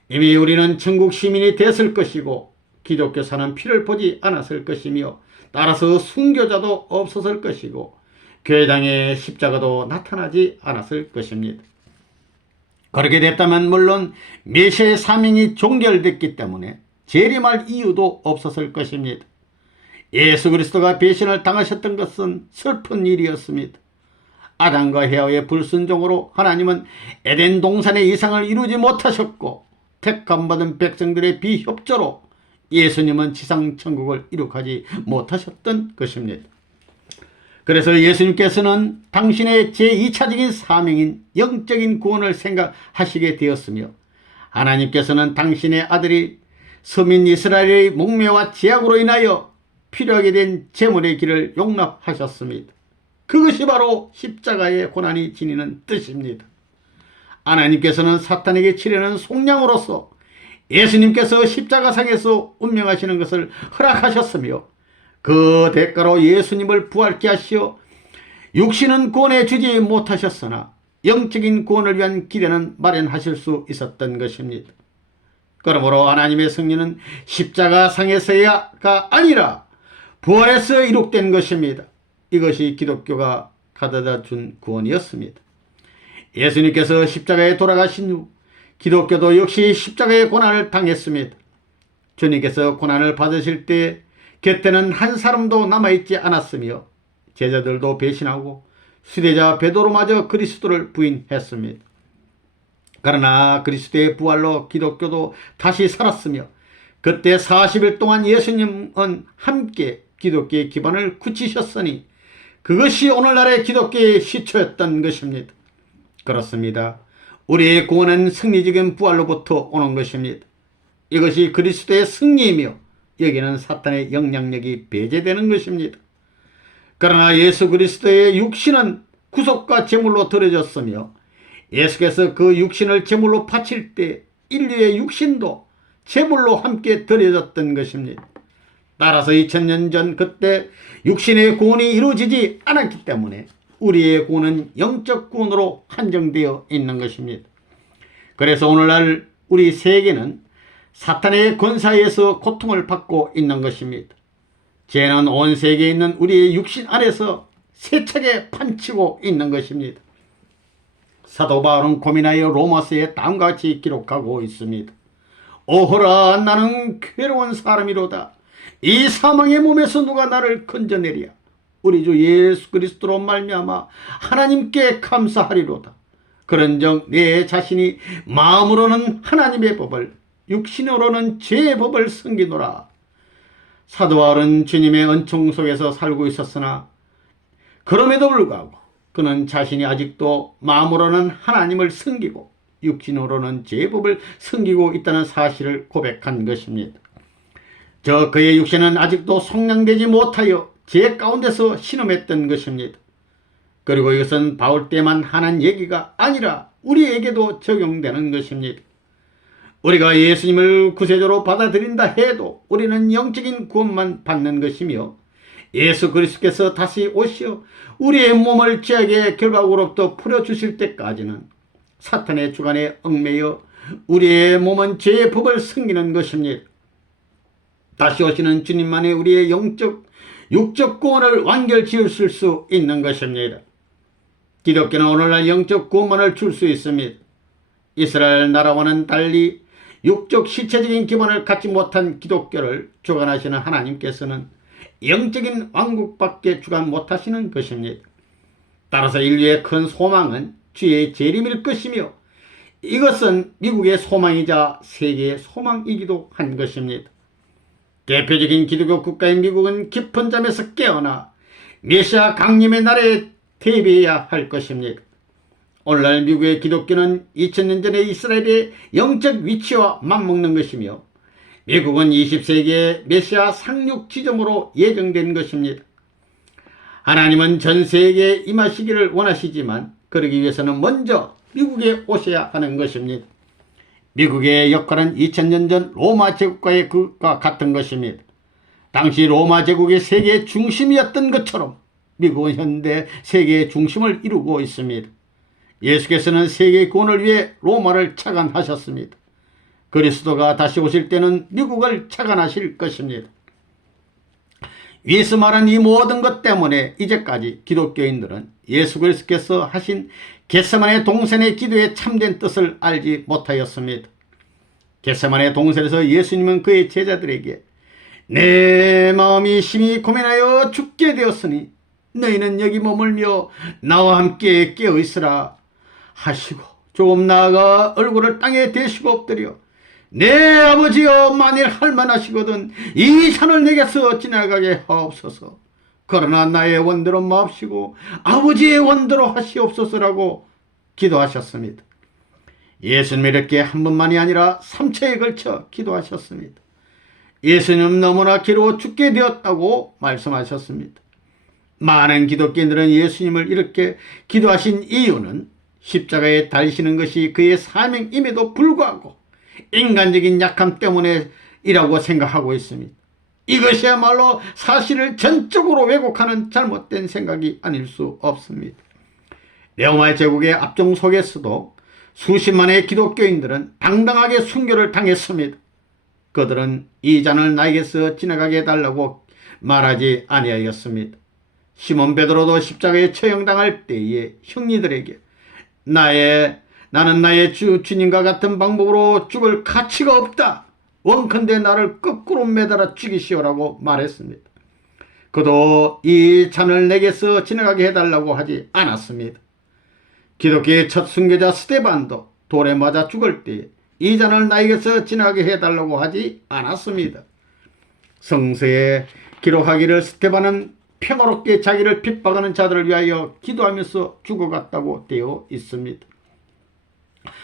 이미 우리는 천국 시민이 됐을 것이고 기독교사는 피를 보지 않았을 것이며 따라서 순교자도 없었을 것이고 교회당의 십자가도 나타나지 않았을 것입니다. 그렇게 됐다면 물론 메시아의 사명이 종결됐기 때문에 재림할 이유도 없었을 것입니다. 예수 그리스도가 배신을 당하셨던 것은 슬픈 일이었습니다. 아담과 헤아의 불순종으로 하나님은 에덴 동산의 이상을 이루지 못하셨고, 택함받은 백성들의 비협조로 예수님은 지상천국을 이룩하지 못하셨던 것입니다. 그래서 예수님께서는 당신의 제2차적인 사명인 영적인 구원을 생각하시게 되었으며, 하나님께서는 당신의 아들이 서민 이스라엘의 목매와 제약으로 인하여 필요하게 된 재물의 길을 용납하셨습니다. 그것이 바로 십자가의 고난이 지니는 뜻입니다. 하나님께서는 사탄에게 치려는 속량으로서 예수님께서 십자가상에서 운명하시는 것을 허락하셨으며, 그 대가로 예수님을 부활케 하시어 육신은 구원해 주지 못하셨으나 영적인 구원을 위한 기대는 마련하실 수 있었던 것입니다. 그러므로 하나님의 승리는 십자가상에서가 아니라 부활에서 이룩된 것입니다. 이것이 기독교가 가져다 준 구원이었습니다. 예수님께서 십자가에 돌아가신 후 기독교도 역시 십자가의 고난을 당했습니다. 주님께서 고난을 받으실 때 곁에는 한 사람도 남아있지 않았으며, 제자들도 배신하고 수제자 베드로마저 그리스도를 부인했습니다. 그러나 그리스도의 부활로 기독교도 다시 살았으며, 그때 40일 동안 예수님은 함께 기독교의 기반을 굳히셨으니 그것이 오늘날의 기독교의 시초였던 것입니다. 그렇습니다. 우리의 구원은 승리적인 부활로부터 오는 것입니다. 이것이 그리스도의 승리이며, 여기는 사탄의 영향력이 배제되는 것입니다. 그러나 예수 그리스도의 육신은 구속과 제물로 드려졌으며, 예수께서 그 육신을 제물로 바칠 때 인류의 육신도 제물로 함께 드려졌던 것입니다. 따라서 2000년 전 그때 육신의 구원이 이루어지지 않았기 때문에 우리의 구원은 영적 구원으로 한정되어 있는 것입니다. 그래서 오늘날 우리 세계는 사탄의 권사에서 고통을 받고 있는 것입니다. 죄는 온 세계에 있는 우리의 육신 안에서 세차게 판치고 있는 것입니다. 사도 바울은 고민하여 로마서에 다음과 같이 기록하고 있습니다. 오호라, 나는 괴로운 사람이로다. 이 사망의 몸에서 누가 나를 건져내랴. 우리 주 예수 그리스도로 말미암아 하나님께 감사하리로다. 그런즉 내 자신이 마음으로는 하나님의 법을, 육신으로는 죄의 법을 섬기노라. 사도 바울은 주님의 은총 속에서 살고 있었으나 그럼에도 불구하고 그는 자신이 아직도 마음으로는 하나님을 섬기고 육신으로는 죄의 법을 섬기고 있다는 사실을 고백한 것입니다. 그의 육신은 아직도 속량되지 못하여 죄 가운데서 신음했던 것입니다. 그리고 이것은 바울 때만 하는 얘기가 아니라 우리에게도 적용되는 것입니다. 우리가 예수님을 구세주로 받아들인다 해도 우리는 영적인 구원만 받는 것이며, 예수 그리스도께서 다시 오시어 우리의 몸을 죄악의 결박으로부터 풀어주실 때까지는 사탄의 주관에 얽매여 우리의 몸은 죄의 법을 섬기는 것입니다. 다시 오시는 주님만이 우리의 육적 구원을 완결지으실 수 있는 것입니다. 기독교는 오늘날 영적 구원만을 줄 수 있습니다. 이스라엘 나라와는 달리 육적 실체적인 기반을 갖지 못한 기독교를 주관하시는 하나님께서는 영적인 왕국밖에 주관 못하시는 것입니다. 따라서 인류의 큰 소망은 주의 재림일 것이며, 이것은 미국의 소망이자 세계의 소망이기도 한 것입니다. 대표적인 기독교 국가인 미국은 깊은 잠에서 깨어나 메시아 강림의 날에 대비해야 할 것입니다. 오늘날 미국의 기독교는 2000년 전의 이스라엘의 영적 위치와 맞먹는 것이며, 미국은 20세기의 메시아 상륙 지점으로 예정된 것입니다. 하나님은 전 세계에 임하시기를 원하시지만 그러기 위해서는 먼저 미국에 오셔야 하는 것입니다. 미국의 역할은 2000년 전 로마 제국과의 그것과 같은 것입니다. 당시 로마 제국이 세계의 중심이었던 것처럼 미국은 현대 세계의 중심을 이루고 있습니다. 예수께서는 세계의 구원을 위해 로마를 차관하셨습니다. 그리스도가 다시 오실 때는 미국을 차관하실 것입니다. 위에서 말한 이 모든 것 때문에 이제까지 기독교인들은 예수 그리스도께서 하신 겟세마네 동산의 기도의 참된 뜻을 알지 못하였습니다. 겟세마네 동산에서 예수님은 그의 제자들에게 내 마음이 심히 고민하여 죽게 되었으니 너희는 여기 머물며 나와 함께 깨어있으라 하시고 조금 나아가 얼굴을 땅에 대시고 엎드려 내 아버지여, 만일 할만하시거든 이 산을 내게서 지나가게 하옵소서. 그러나 나의 원대로 마옵시고 아버지의 원대로 하시옵소서라고 기도하셨습니다. 예수님이 이렇게 한 번만이 아니라 3차에 걸쳐 기도하셨습니다. 예수님은 너무나 괴로워 죽게 되었다고 말씀하셨습니다. 많은 기독교인들은 예수님을 이렇게 기도하신 이유는 십자가에 달리시는 것이 그의 사명임에도 불구하고 인간적인 약함 때문이라고 생각하고 있습니다. 이것이야말로 사실을 전적으로 왜곡하는 잘못된 생각이 아닐 수 없습니다. 로마 제국의 압정 속에서도 수십만의 기독교인들은 당당하게 순교를 당했습니다. 그들은 이 잔을 나에게서 지나가게 해달라고 말하지 아니하였습니다. 시몬 베드로도 십자가에 처형당할 때에 형제들에게 나는 나의 주님과 같은 방법으로 죽을 가치가 없다. 원컨대 나를 거꾸로 매달아 죽이시오라고 말했습니다. 그도 이 잔을 내게서 지나가게 해달라고 하지 않았습니다. 기독교의 첫 순교자 스데반도 돌에 맞아 죽을 때 이 잔을 나에게서 지나가게 해달라고 하지 않았습니다. 성서에 기록하기를 스데반은 평화롭게 자기를 핍박하는 자들을 위하여 기도하면서 죽어갔다고 되어 있습니다.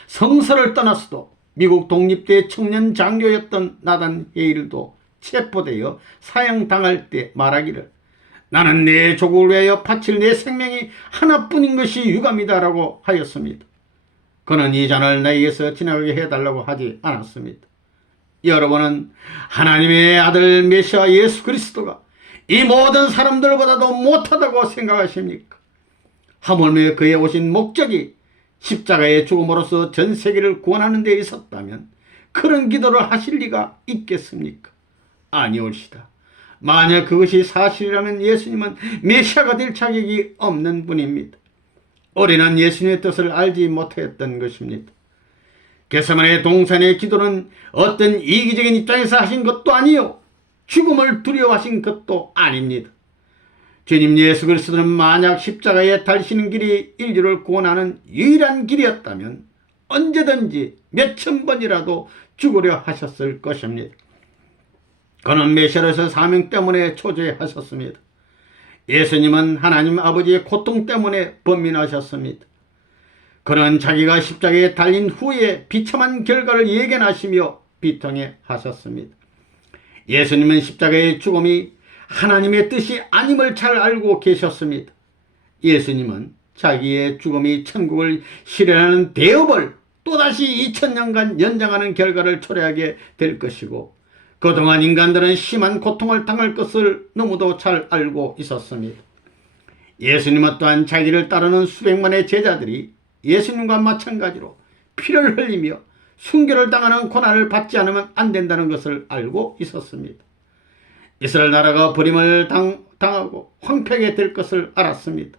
성서를 떠나서도 미국 독립대 청년 장교였던 나단 헤일도 체포되어 사형당할 때 말하기를 나는 내 조국을 위하여 바칠 내 생명이 하나뿐인 것이 유감이다라고 하였습니다. 그는 이 잔을 나에게서 지나가게 해달라고 하지 않았습니다. 여러분은 하나님의 아들 메시아 예수 그리스도가 이 모든 사람들보다도 못하다고 생각하십니까? 하물며 그의 오신 목적이 십자가의 죽음으로써 전 세계를 구원하는 데 있었다면 그런 기도를 하실 리가 있겠습니까? 아니올시다. 만약 그것이 사실이라면 예수님은 메시아가 될 자격이 없는 분입니다. 우리는 예수님의 뜻을 알지 못했던 것입니다. 겟세마네 동산의 기도는 어떤 이기적인 입장에서 하신 것도 아니요 죽음을 두려워하신 것도 아닙니다. 주님 예수 그리스도는 만약 십자가에 달리시는 길이 인류를 구원하는 유일한 길이었다면 언제든지 몇천 번이라도 죽으려 하셨을 것입니다. 그는 메시아로서 사명 때문에 초조해하셨습니다. 예수님은 하나님 아버지의 고통 때문에 번민하셨습니다. 그는 자기가 십자가에 달린 후에 비참한 결과를 예견하시며 비통해 하셨습니다. 예수님은 십자가의 죽음이 하나님의 뜻이 아님을 잘 알고 계셨습니다. 예수님은 자기의 죽음이 천국을 실현하는 대업을 또다시 2000년간 연장하는 결과를 초래하게 될 것이고 그동안 인간들은 심한 고통을 당할 것을 너무도 잘 알고 있었습니다. 예수님은 또한 자기를 따르는 수백만의 제자들이 예수님과 마찬가지로 피를 흘리며 순교를 당하는 고난을 받지 않으면 안 된다는 것을 알고 있었습니다. 이스라엘 나라가 버림을 당하고 황폐하게 될 것을 알았습니다.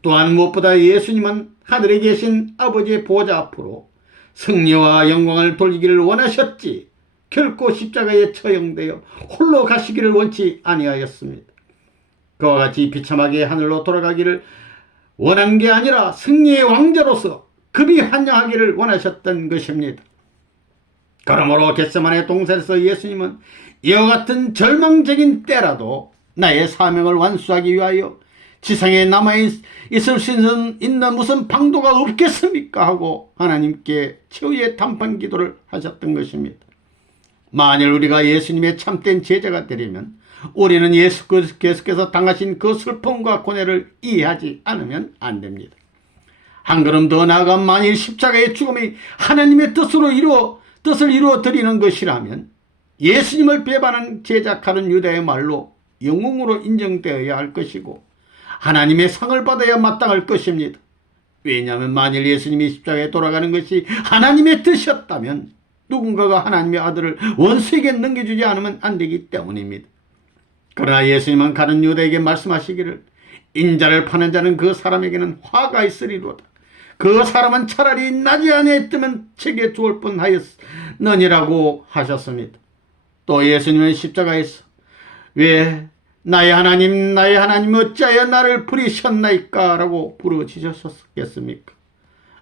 또한 무엇보다 예수님은 하늘에 계신 아버지의 보좌 앞으로 승리와 영광을 돌리기를 원하셨지 결코 십자가에 처형되어 홀로 가시기를 원치 아니하였습니다. 그와 같이 비참하게 하늘로 돌아가기를 원한 게 아니라 승리의 왕자로서 급히 환영하기를 원하셨던 것입니다. 그러므로 겟세마네 동산에서 예수님은 이와 같은 절망적인 때라도 나의 사명을 완수하기 위하여 지상에 남아있을 수 있는 무슨 방도가 없겠습니까? 하고 하나님께 최후의 단판 기도를 하셨던 것입니다. 만일 우리가 예수님의 참된 제자가 되려면 우리는 예수께서 당하신 그 슬픔과 고뇌를 이해하지 않으면 안 됩니다. 한 걸음 더 나아가 만일 십자가의 죽음이 하나님의 뜻을 이루어 드리는 것이라면 예수님을 배반한 제자 가룟 유다의 말로 영웅으로 인정되어야 할 것이고 하나님의 상을 받아야 마땅할 것입니다. 왜냐하면 만일 예수님이 십자가에 돌아가는 것이 하나님의 뜻이었다면 누군가가 하나님의 아들을 원수에게 넘겨주지 않으면 안 되기 때문입니다. 그러나 예수님은 가룟 유다에게 말씀하시기를 인자를 파는 자는 그 사람에게는 화가 있으리로다. 그 사람은 차라리 나지 안에 뜨면 책에 죽을 뻔하였느니라고 하셨습니다. 또 예수님은 십자가에서 왜 나의 하나님 어찌하여 나를 버리셨나이까 라고 부르짖으셨겠습니까?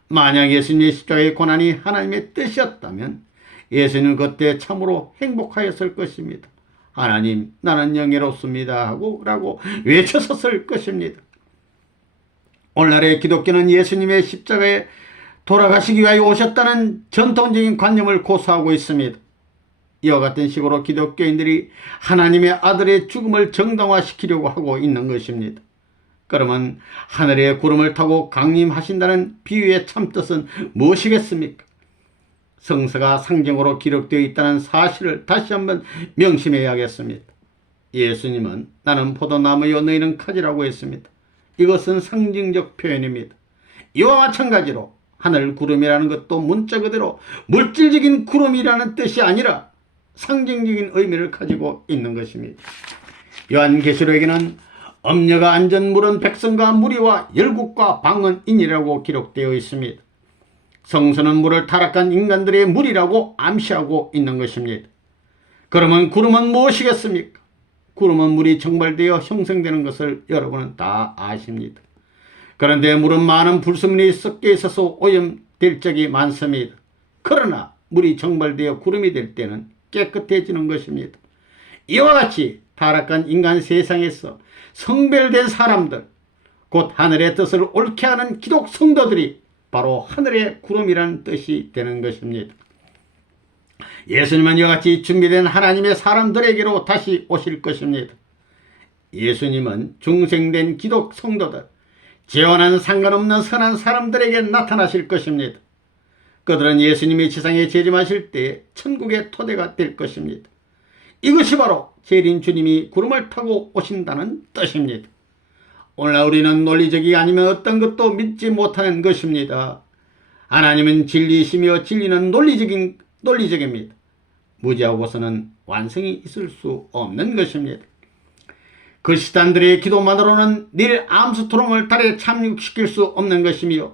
만약 예수님의 십자가의 고난이 하나님의 뜻이었다면 예수님은 그때 참으로 행복하였을 것입니다. 하나님 나는 영예롭습니다 라고 외쳤었을 것입니다. 오늘날의 기독교는 예수님의 십자가에 돌아가시기 위하여 오셨다는 전통적인 관념을 고수하고 있습니다. 이와 같은 식으로 기독교인들이 하나님의 아들의 죽음을 정당화시키려고 하고 있는 것입니다. 그러면 하늘의 구름을 타고 강림하신다는 비유의 참뜻은 무엇이겠습니까? 성서가 상징으로 기록되어 있다는 사실을 다시 한번 명심해야겠습니다. 예수님은 나는 포도나무요 너희는 가지라고 했습니다. 이것은 상징적 표현입니다. 이와 마찬가지로 하늘 구름이라는 것도 문자 그대로 물질적인 구름이라는 뜻이 아니라 상징적인 의미를 가지고 있는 것입니다. 요한계시록에는 엄녀가 앉은 물은 백성과 무리와 열국과 방언인이라고 기록되어 있습니다. 성서는 물을 타락한 인간들의 물이라고 암시하고 있는 것입니다. 그러면 구름은 무엇이겠습니까? 구름은 물이 정발되어 형성되는 것을 여러분은 다 아십니다. 그런데 물은 많은 불순물이 섞여 있어서 오염될 적이 많습니다. 그러나 물이 정발되어 구름이 될 때는 깨끗해지는 것입니다. 이와 같이 타락한 인간 세상에서 성별된 사람들, 곧 하늘의 뜻을 옳게 하는 기독 성도들이 바로 하늘의 구름이라는 뜻이 되는 것입니다. 예수님은 이와 같이 준비된 하나님의 사람들에게로 다시 오실 것입니다. 예수님은 중생된 기독 성도들, 죄와는 상관없는 선한 사람들에게 나타나실 것입니다. 그들은 예수님이 지상에 재림하실 때 천국의 토대가 될 것입니다. 이것이 바로 재림 주님이 구름을 타고 오신다는 뜻입니다. 오늘날 우리는 논리적이 아니면 어떤 것도 믿지 못하는 것입니다. 하나님은 진리이시며 진리는 논리적입니다. 무지하고서는 완성이 있을 수 없는 것입니다. 그리스도인들의 기도만으로는 닐 암스트롱을 달에 착륙시킬 수 없는 것이며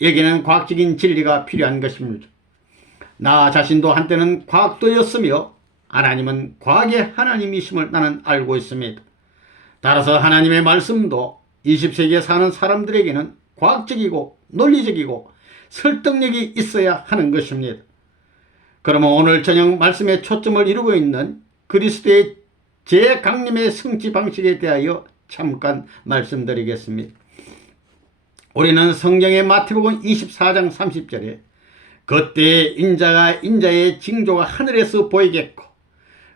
여기는 과학적인 진리가 필요한 것입니다. 나 자신도 한때는 과학도였으며 하나님은 과학의 하나님이심을 나는 알고 있습니다. 따라서 하나님의 말씀도 20세기에 사는 사람들에게는 과학적이고 논리적이고 설득력이 있어야 하는 것입니다. 그러면 오늘 저녁 말씀에 초점을 이루고 있는 그리스도의 재강림의 성취 방식에 대하여 잠깐 말씀드리겠습니다. 우리는 성경의 마태복음 24장 30절에 그때 인자의 징조가 하늘에서 보이겠고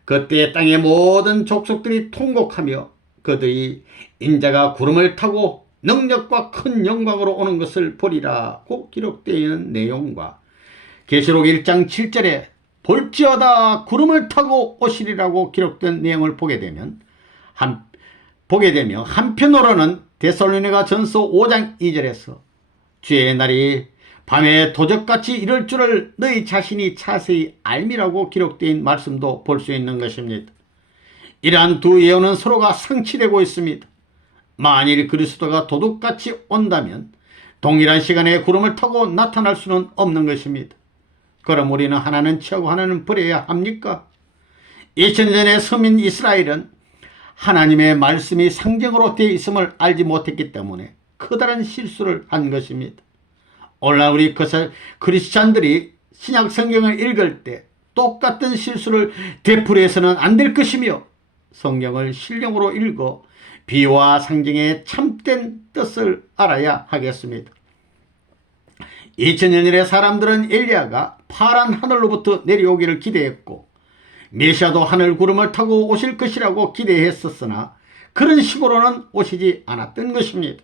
그때 땅의 모든 족속들이 통곡하며 그들이 인자가 구름을 타고 능력과 큰 영광으로 오는 것을 보리라고 기록되어 있는 내용과 계시록 1장 7절에 볼지어다 구름을 타고 오시리라고 기록된 내용을 보게 되며 한편으로는 데살로니가 전서 5장 2절에서 주의 날이 밤에 도적같이 이럴 줄을 너희 자신이 자세히 알미라고 기록된 말씀도 볼 수 있는 것입니다. 이러한 두 예언은 서로가 상치되고 있습니다. 만일 그리스도가 도둑같이 온다면 동일한 시간에 구름을 타고 나타날 수는 없는 것입니다. 그럼 우리는 하나는 취하고 하나는 버려야 합니까? 2000년의 서민 이스라엘은 하나님의 말씀이 상징으로 되어 있음을 알지 못했기 때문에 커다란 실수를 한 것입니다. 오늘날 우리 크리스찬들이 신약 성경을 읽을 때 똑같은 실수를 되풀이해서는 안 될 것이며 성경을 신령으로 읽어 비유와 상징의 참된 뜻을 알아야 하겠습니다. 2000년의 사람들은 엘리야가 파란 하늘로부터 내려오기를 기대했고 메시아도 하늘 구름을 타고 오실 것이라고 기대했었으나 그런 식으로는 오시지 않았던 것입니다.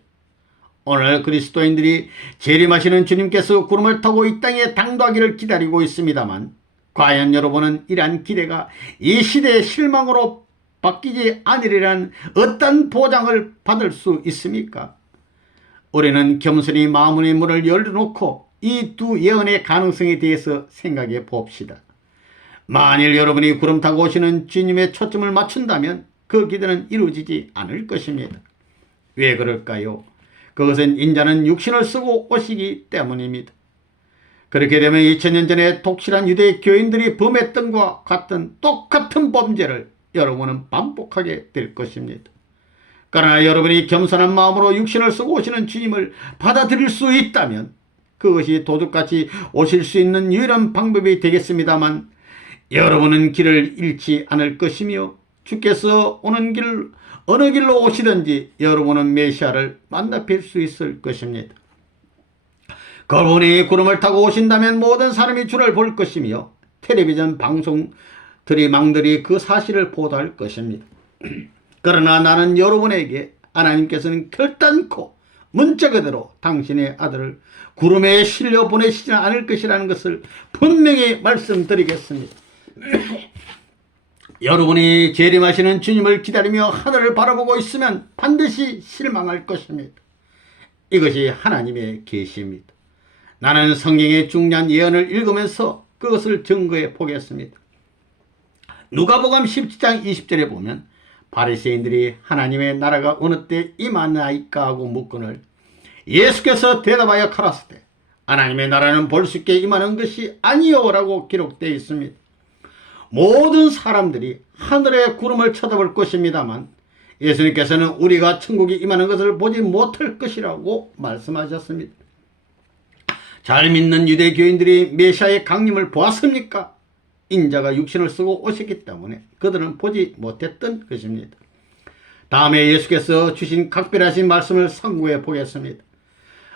오늘 그리스도인들이 재림하시는 주님께서 구름을 타고 이 땅에 당도하기를 기다리고 있습니다만 과연 여러분은 이러한 기대가 이 시대의 실망으로 바뀌지 않으리라는 어떤 보장을 받을 수 있습니까? 우리는 겸손히 마음의 문을 열어놓고 이 두 예언의 가능성에 대해서 생각해 봅시다. 만일 여러분이 구름 타고 오시는 주님의 초점을 맞춘다면 그 기대는 이루어지지 않을 것입니다. 왜 그럴까요? 그것은 인자는 육신을 쓰고 오시기 때문입니다. 그렇게 되면 2000년 전에 독실한 유대 교인들이 범했던 것과 같은 똑같은 범죄를 여러분은 반복하게 될 것입니다. 그러나 여러분이 겸손한 마음으로 육신을 쓰고 오시는 주님을 받아들일 수 있다면 그것이 도둑같이 오실 수 있는 유일한 방법이 되겠습니다만 여러분은 길을 잃지 않을 것이며 주께서 오는 길 어느 길로 오시든지 여러분은 메시아를 만나 뵐 수 있을 것입니다. 그분이 구름을 타고 오신다면 모든 사람이 주를 볼 것이며 텔레비전 방송들이 망들이 그 사실을 보도할 것입니다. 그러나 나는 여러분에게 하나님께서는 결단코 문자 그대로 당신의 아들을 구름에 실려 보내시지 않을 것이라는 것을 분명히 말씀드리겠습니다. 여러분이 재림하시는 주님을 기다리며 하늘을 바라보고 있으면 반드시 실망할 것입니다. 이것이 하나님의 계시입니다. 나는 성경의 중요한 예언을 읽으면서 그것을 증거해 보겠습니다. 누가복음 17장 20절에 보면 바리새인들이 하나님의 나라가 어느 때 임하나이까 하고 묻거늘 예수께서 대답하여 가라사대 하나님의 나라는 볼 수 있게 임하는 것이 아니요라고 기록되어 있습니다. 모든 사람들이 하늘의 구름을 쳐다볼 것입니다만 예수님께서는 우리가 천국에 임하는 것을 보지 못할 것이라고 말씀하셨습니다. 잘 믿는 유대교인들이 메시아의 강림을 보았습니까? 인자가 육신을 쓰고 오셨기 때문에 그들은 보지 못했던 것입니다. 다음에 예수께서 주신 각별하신 말씀을 상고해 보겠습니다.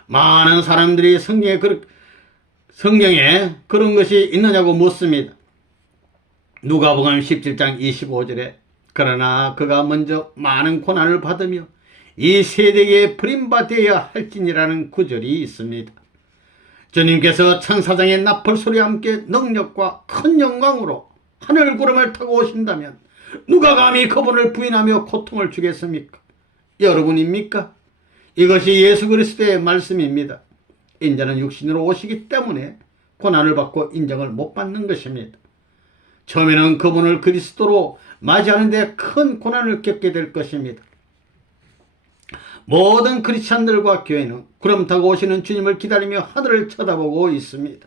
많은 사람들이 성경에 그런 것이 있느냐고 묻습니다. 누가복음 17장 25절에 그러나 그가 먼저 많은 고난을 받으며 이 세대에 버림받아야 할지니라는 구절이 있습니다. 주님께서 천사장의 나팔 소리와 함께 능력과 큰 영광으로 하늘 구름을 타고 오신다면 누가 감히 그분을 부인하며 고통을 주겠습니까? 여러분입니까? 이것이 예수 그리스도의 말씀입니다. 인자는 육신으로 오시기 때문에 고난을 받고 인정을 못 받는 것입니다. 처음에는 그분을 그리스도로 맞이하는 데 큰 고난을 겪게 될 것입니다. 모든 크리스찬들과 교회는 구름 타고 오시는 주님을 기다리며 하늘을 쳐다보고 있습니다.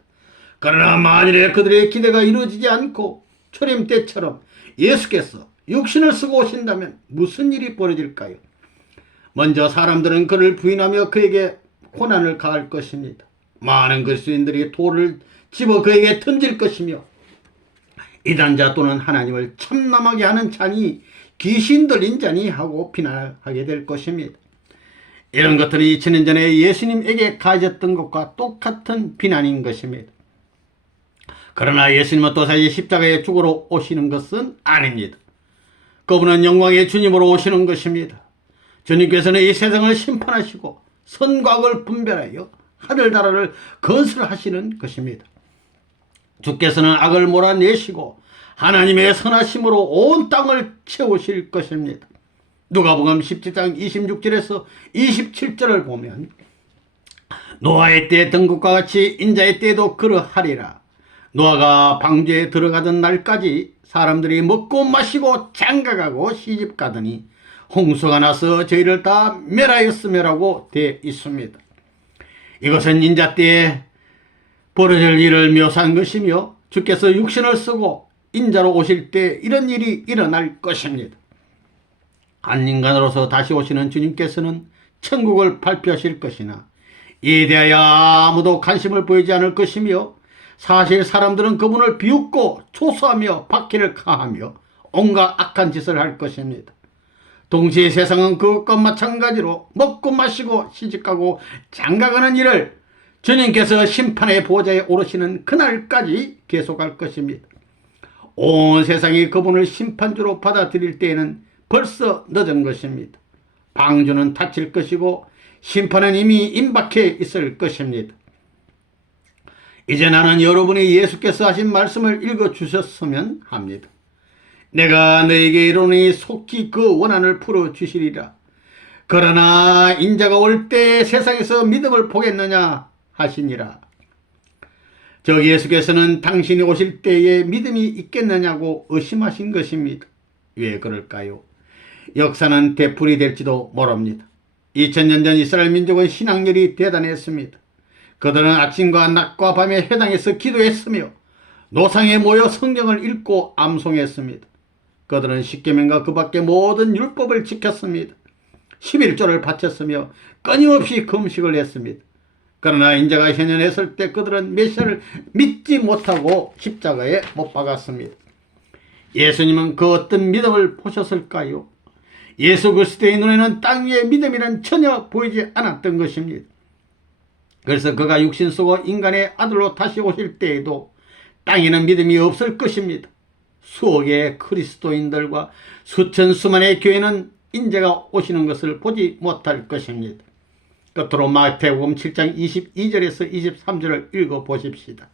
그러나 만일에 그들의 기대가 이루어지지 않고 초림 때처럼 예수께서 육신을 쓰고 오신다면 무슨 일이 벌어질까요? 먼저 사람들은 그를 부인하며 그에게 고난을 가할 것입니다. 많은 그리스도인들이 돌을 집어 그에게 던질 것이며 이단자 또는 하나님을 참남하게 하는 자니 귀신 들린 자니 하고 비난하게 될 것입니다. 이런 것들은 2000년 전에 예수님에게 가해졌던 것과 똑같은 비난인 것입니다. 그러나 예수님은 또다시 십자가에 죽으러 오시는 것은 아닙니다. 그분은 영광의 주님으로 오시는 것입니다. 주님께서는 이 세상을 심판하시고 선과 악을 분별하여 하늘나라를 건설하시는 것입니다. 주께서는 악을 몰아내시고 하나님의 선하심으로 온 땅을 채우실 것입니다. 누가복음 17장 26절에서 27절을 보면 노아의 때 된 것과 같이 인자의 때도 그러하리라. 노아가 방주에 들어가던 날까지 사람들이 먹고 마시고 장가가고 시집가더니 홍수가 나서 저희를 다 멸하였으며라고 되어 있습니다. 이것은 인자 때에 벌어질 일을 묘사한 것이며 주께서 육신을 쓰고 인자로 오실 때 이런 일이 일어날 것입니다. 한 인간으로서 다시 오시는 주님께서는 천국을 발표하실 것이나 이에 대하여 아무도 관심을 보이지 않을 것이며 사실 사람들은 그분을 비웃고 조소하며 박해를 가하며 온갖 악한 짓을 할 것입니다. 동시에 세상은 그것과 마찬가지로 먹고 마시고 시집가고 장가가는 일을 주님께서 심판의 보좌에 오르시는 그날까지 계속할 것입니다. 온 세상이 그분을 심판주로 받아들일 때에는 벌써 늦은 것입니다. 방주는 닫힐 것이고 심판은 이미 임박해 있을 것입니다. 이제 나는 여러분이 예수께서 하신 말씀을 읽어주셨으면 합니다. 내가 너에게 이르노니 속히 그 원한을 풀어주시리라. 그러나 인자가 올 때 세상에서 믿음을 보겠느냐 하시니라. 저 예수께서는 당신이 오실 때에 믿음이 있겠느냐고 의심하신 것입니다. 왜 그럴까요? 역사는 되풀이 될지도 모릅니다. 2000년 전 이스라엘 민족은 신앙열이 대단했습니다. 그들은 아침과 낮과 밤에 회당에서 기도했으며 노상에 모여 성경을 읽고 암송했습니다. 그들은 십계명과 그 밖의 모든 율법을 지켰습니다. 11조를 바쳤으며 끊임없이 금식을 했습니다. 그러나 인자가 현현했을 때 그들은 메시아를 믿지 못하고 십자가에 못 박았습니다. 예수님은 그 어떤 믿음을 보셨을까요? 예수 그리스도의 눈에는 땅 위에 믿음이란 전혀 보이지 않았던 것입니다. 그래서 그가 육신 쓰고 인간의 아들로 다시 오실 때에도 땅에는 믿음이 없을 것입니다. 수억 개의 그리스도인들과 수천 수만의 교회는 인자가 오시는 것을 보지 못할 것입니다. 끝으로 마태복음 7장 22절에서 23절을 읽어보십시다.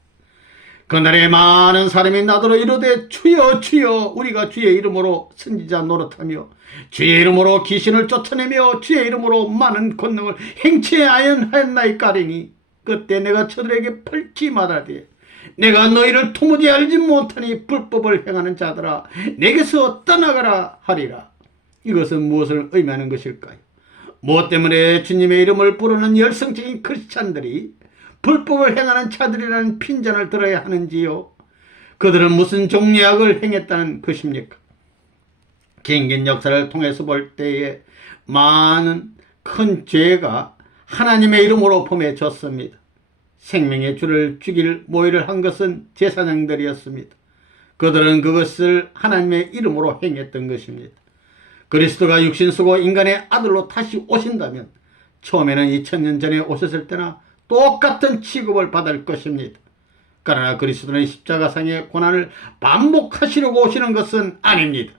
그날에 많은 사람이 나더러 이르되 주여 주여 우리가 주의 이름으로 선지자 노릇하며 주의 이름으로 귀신을 쫓아내며 주의 이름으로 많은 권능을 행치하였나이까리니 그때 내가 저들에게 펼치 말하되 내가 너희를 도무지 알지 못하니 불법을 행하는 자들아 내게서 떠나가라 하리라. 이것은 무엇을 의미하는 것일까요? 무엇 때문에 주님의 이름을 부르는 열성적인 크리스찬들이 불법을 행하는 자들이라는 핀잔을 들어야 하는지요? 그들은 무슨 종례악을 행했다는 것입니까? 긴긴 역사를 통해서 볼 때에 많은 큰 죄가 하나님의 이름으로 범해졌습니다. 생명의 주를 죽일 모의를 한 것은 제사장들이었습니다. 그들은 그것을 하나님의 이름으로 행했던 것입니다. 그리스도가 육신 쓰고 인간의 아들로 다시 오신다면 처음에는 2000년 전에 오셨을 때나 똑같은 취급을 받을 것입니다. 그러나 그리스도는 십자가상의 고난을 반복하시려고 오시는 것은 아닙니다.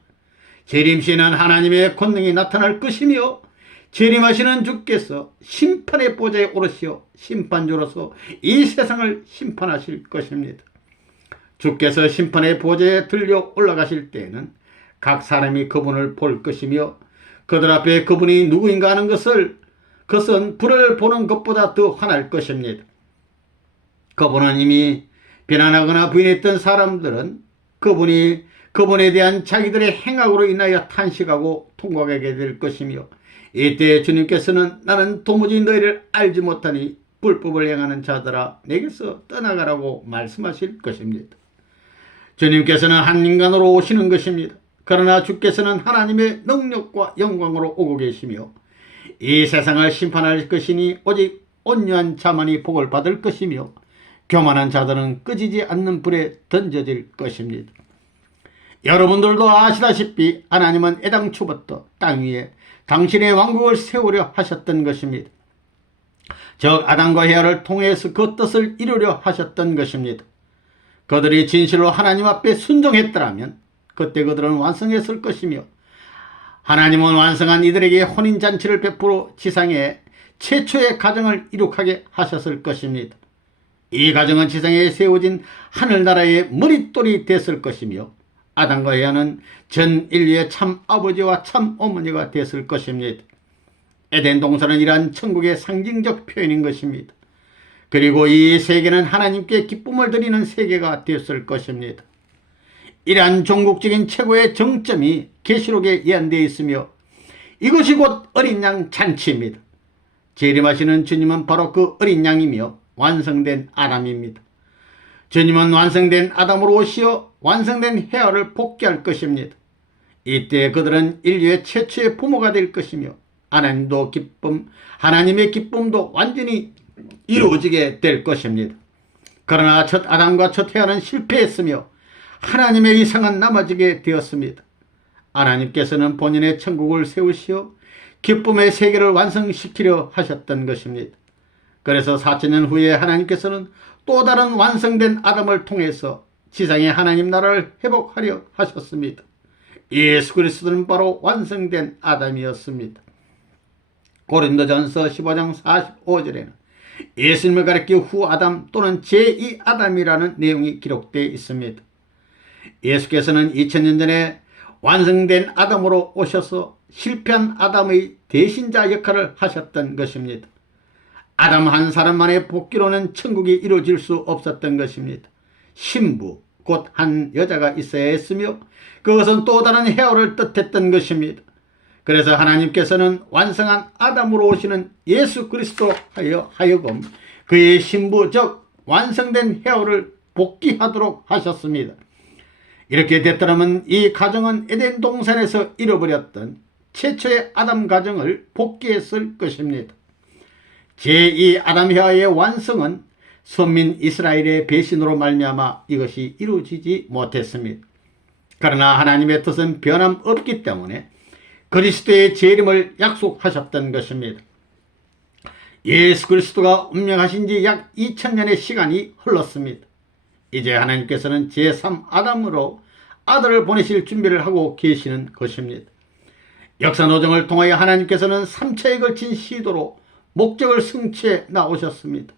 재림시에는 하나님의 권능이 나타날 것이며 재림하시는 주께서 심판의 보좌에 오르시어 심판주로서 이 세상을 심판하실 것입니다. 주께서 심판의 보좌에 들려 올라가실 때에는 각 사람이 그분을 볼 것이며 그들 앞에 그분이 누구인가 하는 그것은 불을 보는 것보다 더 환할 것입니다. 그분은 이미 비난하거나 부인했던 사람들은 그분에 대한 자기들의 행악으로 인하여 탄식하고 통곡하게 될 것이며 이때 주님께서는 나는 도무지 너희를 알지 못하니 불법을 행하는 자들아 내게서 떠나가라고 말씀하실 것입니다. 주님께서는 한 인간으로 오시는 것입니다. 그러나 주께서는 하나님의 능력과 영광으로 오고 계시며 이 세상을 심판할 것이니 오직 온유한 자만이 복을 받을 것이며 교만한 자들은 끄지지 않는 불에 던져질 것입니다. 여러분들도 아시다시피 하나님은 애당초부터 땅 위에 당신의 왕국을 세우려 하셨던 것입니다. 즉 아담과 헤아를 통해서 그 뜻을 이루려 하셨던 것입니다. 그들이 진실로 하나님 앞에 순종했더라면 그때 그들은 완성했을 것이며 하나님은 완성한 이들에게 혼인잔치를 베풀어 지상에 최초의 가정을 이룩하게 하셨을 것입니다. 이 가정은 지상에 세워진 하늘나라의 머릿돌이 됐을 것이며 아담과 헤아는 전 인류의 참 아버지와 참 어머니가 됐을 것입니다. 에덴 동산은 이러한 천국의 상징적 표현인 것입니다. 그리고 이 세계는 하나님께 기쁨을 드리는 세계가 되었을 것입니다. 이러한 종국적인 최고의 정점이 계시록에 예언되어 있으며 이것이 곧 어린 양 잔치입니다. 재림하시는 주님은 바로 그 어린 양이며 완성된 아담입니다. 주님은 완성된 아담으로 오시어 완성된 헤아를 복귀할 것입니다. 이때 그들은 인류의 최초의 부모가 될 것이며 하나님의 기쁨도 완전히 이루어지게 될 것입니다. 그러나 첫 아담과 첫 헤아는 실패했으며 하나님의 이상은 남아지게 되었습니다. 하나님께서는 본인의 천국을 세우시어 기쁨의 세계를 완성시키려 하셨던 것입니다. 그래서 4000년 후에 하나님께서는 또 다른 완성된 아담을 통해서 지상의 하나님 나라를 회복하려 하셨습니다. 예수 그리스도는 바로 완성된 아담이었습니다. 고린도전서 15장 45절에는 예수님을 가리켜 후 아담 또는 제2아담이라는 내용이 기록되어 있습니다. 예수께서는 2000년 전에 완성된 아담으로 오셔서 실패한 아담의 대신자 역할을 하셨던 것입니다. 아담 한 사람만의 복귀로는 천국이 이루어질 수 없었던 것입니다. 신부, 곧 한 여자가 있어야 했으며 그것은 또 다른 헤아를 뜻했던 것입니다. 그래서 하나님께서는 완성한 아담으로 오시는 예수 그리스도 하여금 그의 신부 즉 완성된 헤어를 복귀하도록 하셨습니다. 이렇게 됐더라면 이 가정은 에덴 동산에서 잃어버렸던 최초의 아담 가정을 복귀했을 것입니다. 제2 아담 헤아의 완성은 선민 이스라엘의 배신으로 말미암아 이것이 이루어지지 못했습니다. 그러나 하나님의 뜻은 변함없기 때문에 그리스도의 재림을 약속하셨던 것입니다. 예수 그리스도가 운명하신 지 약 2000년의 시간이 흘렀습니다. 이제 하나님께서는 제3 아담으로 아들을 보내실 준비를 하고 계시는 것입니다. 역사 노정을 통하여 하나님께서는 3차에 걸친 시도로 목적을 성취해 나오셨습니다.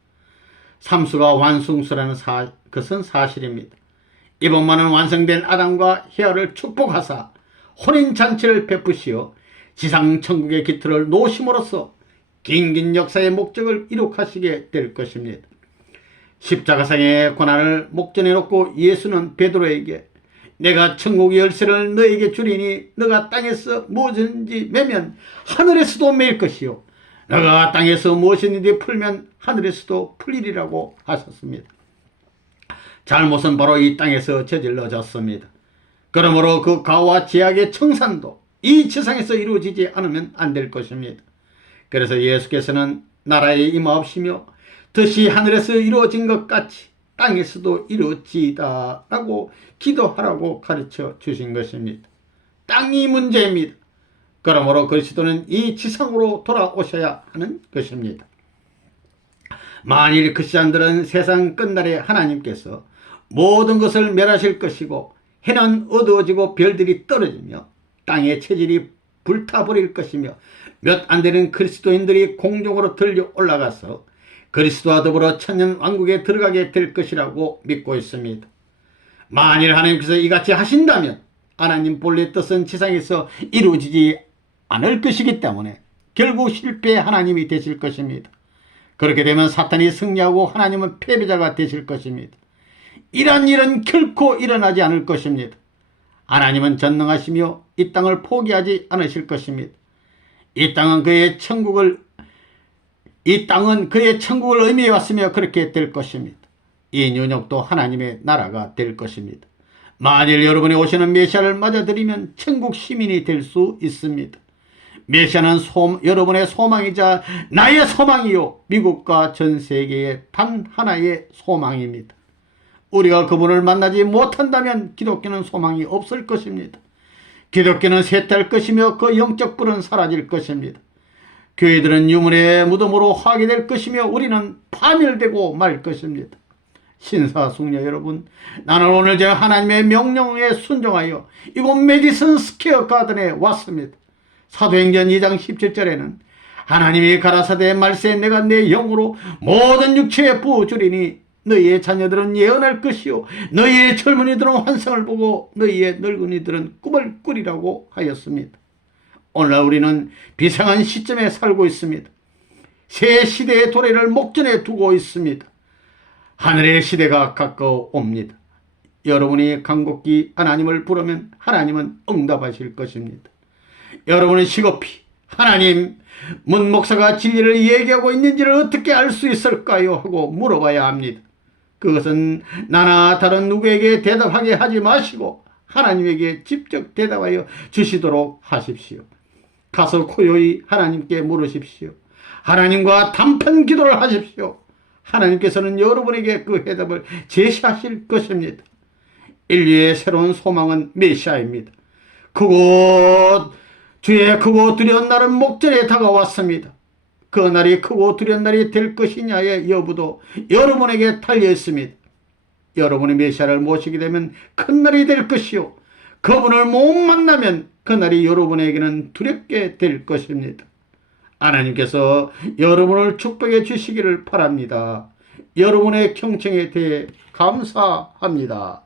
삼수가 완성수라는 것은 사실입니다. 이번만은 완성된 아담과 헤아를 축복하사 혼인잔치를 베푸시어 지상천국의 기틀을 놓으심으로써 긴긴 역사의 목적을 이룩하시게 될 것입니다. 십자가상의 고난을 목전에 놓고 예수는 베드로에게 내가 천국의 열쇠를 너에게 주리니 너가 땅에서 무엇이든지 매면 하늘에서도 매일 것이요 너가 땅에서 무엇이든지 풀면 하늘에서도 풀리리라고 하셨습니다. 잘못은 바로 이 땅에서 저질러졌습니다. 그러므로 그 가와 제약의 청산도 이 지상에서 이루어지지 않으면 안 될 것입니다. 그래서 예수께서는 나라에 임하옵시며 뜻이 하늘에서 이루어진 것 같이 땅에서도 이루어지이다 라고 기도하라고 가르쳐 주신 것입니다. 땅이 문제입니다. 그러므로 그리스도는 이 지상으로 돌아오셔야 하는 것입니다. 만일 크리스찬들은 세상 끝날에 하나님께서 모든 것을 멸하실 것이고 해는 어두워지고 별들이 떨어지며 땅의 체질이 불타버릴 것이며 몇 안 되는 그리스도인들이 공중으로 들려 올라가서 그리스도와 더불어 천년 왕국에 들어가게 될 것이라고 믿고 있습니다. 만일 하나님께서 이같이 하신다면 하나님 본래 뜻은 지상에서 이루어지지 않을 것이기 때문에 결국 실패의 하나님이 되실 것입니다. 그렇게 되면 사탄이 승리하고 하나님은 패배자가 되실 것입니다. 이런 일은 결코 일어나지 않을 것입니다. 하나님은 전능하시며 이 땅을 포기하지 않으실 것입니다. 이 땅은 그의 천국을 의미해 왔으며 그렇게 될 것입니다. 이 뉴욕도 하나님의 나라가 될 것입니다. 만일 여러분이 오시는 메시아를 맞아들이면 천국 시민이 될 수 있습니다. 메시아는 여러분의 소망이자 나의 소망이요 미국과 전 세계의 단 하나의 소망입니다. 우리가 그분을 만나지 못한다면 기독교는 소망이 없을 것입니다. 기독교는 쇠퇴할 것이며 그 영적 불은 사라질 것입니다. 교회들은 유물의 무덤으로 화게 될 것이며 우리는 파멸되고 말 것입니다. 신사숙녀 여러분, 나는 오늘 저 하나님의 명령에 순종하여 이곳 메디슨 스퀘어 가든에 왔습니다. 사도행전 2장 17절에는 하나님이 가라사대 말세 내가 내 영으로 모든 육체에 부어주리니 너희의 자녀들은 예언할 것이요 너희의 젊은이들은 환상을 보고 너희의 늙은이들은 꿈을 꾸리라고 하였습니다. 오늘날 우리는 비상한 시점에 살고 있습니다. 새 시대의 도래를 목전에 두고 있습니다. 하늘의 시대가 가까워 옵니다. 여러분이 간곡히 하나님을 부르면 하나님은 응답하실 것입니다. 여러분은 시급히 하나님, 문 목사가 진리를 얘기하고 있는지를 어떻게 알 수 있을까요? 하고 물어봐야 합니다. 그것은 나나 다른 누구에게 대답하게 하지 마시고 하나님에게 직접 대답하여 주시도록 하십시오. 가서 고요히 하나님께 물으십시오. 하나님과 단편 기도를 하십시오. 하나님께서는 여러분에게 그 해답을 제시하실 것입니다. 인류의 새로운 소망은 메시아입니다. 주의 크고 두려운 날은 목전에 다가왔습니다. 그 날이 크고 두려운 날이 될 것이냐의 여부도 여러분에게 달려 있습니다. 여러분이 메시아를 모시게 되면 큰 날이 될 것이요 그분을 못 만나면 그 날이 여러분에게는 두렵게 될 것입니다. 하나님께서 여러분을 축복해 주시기를 바랍니다. 여러분의 경청에 대해 감사합니다.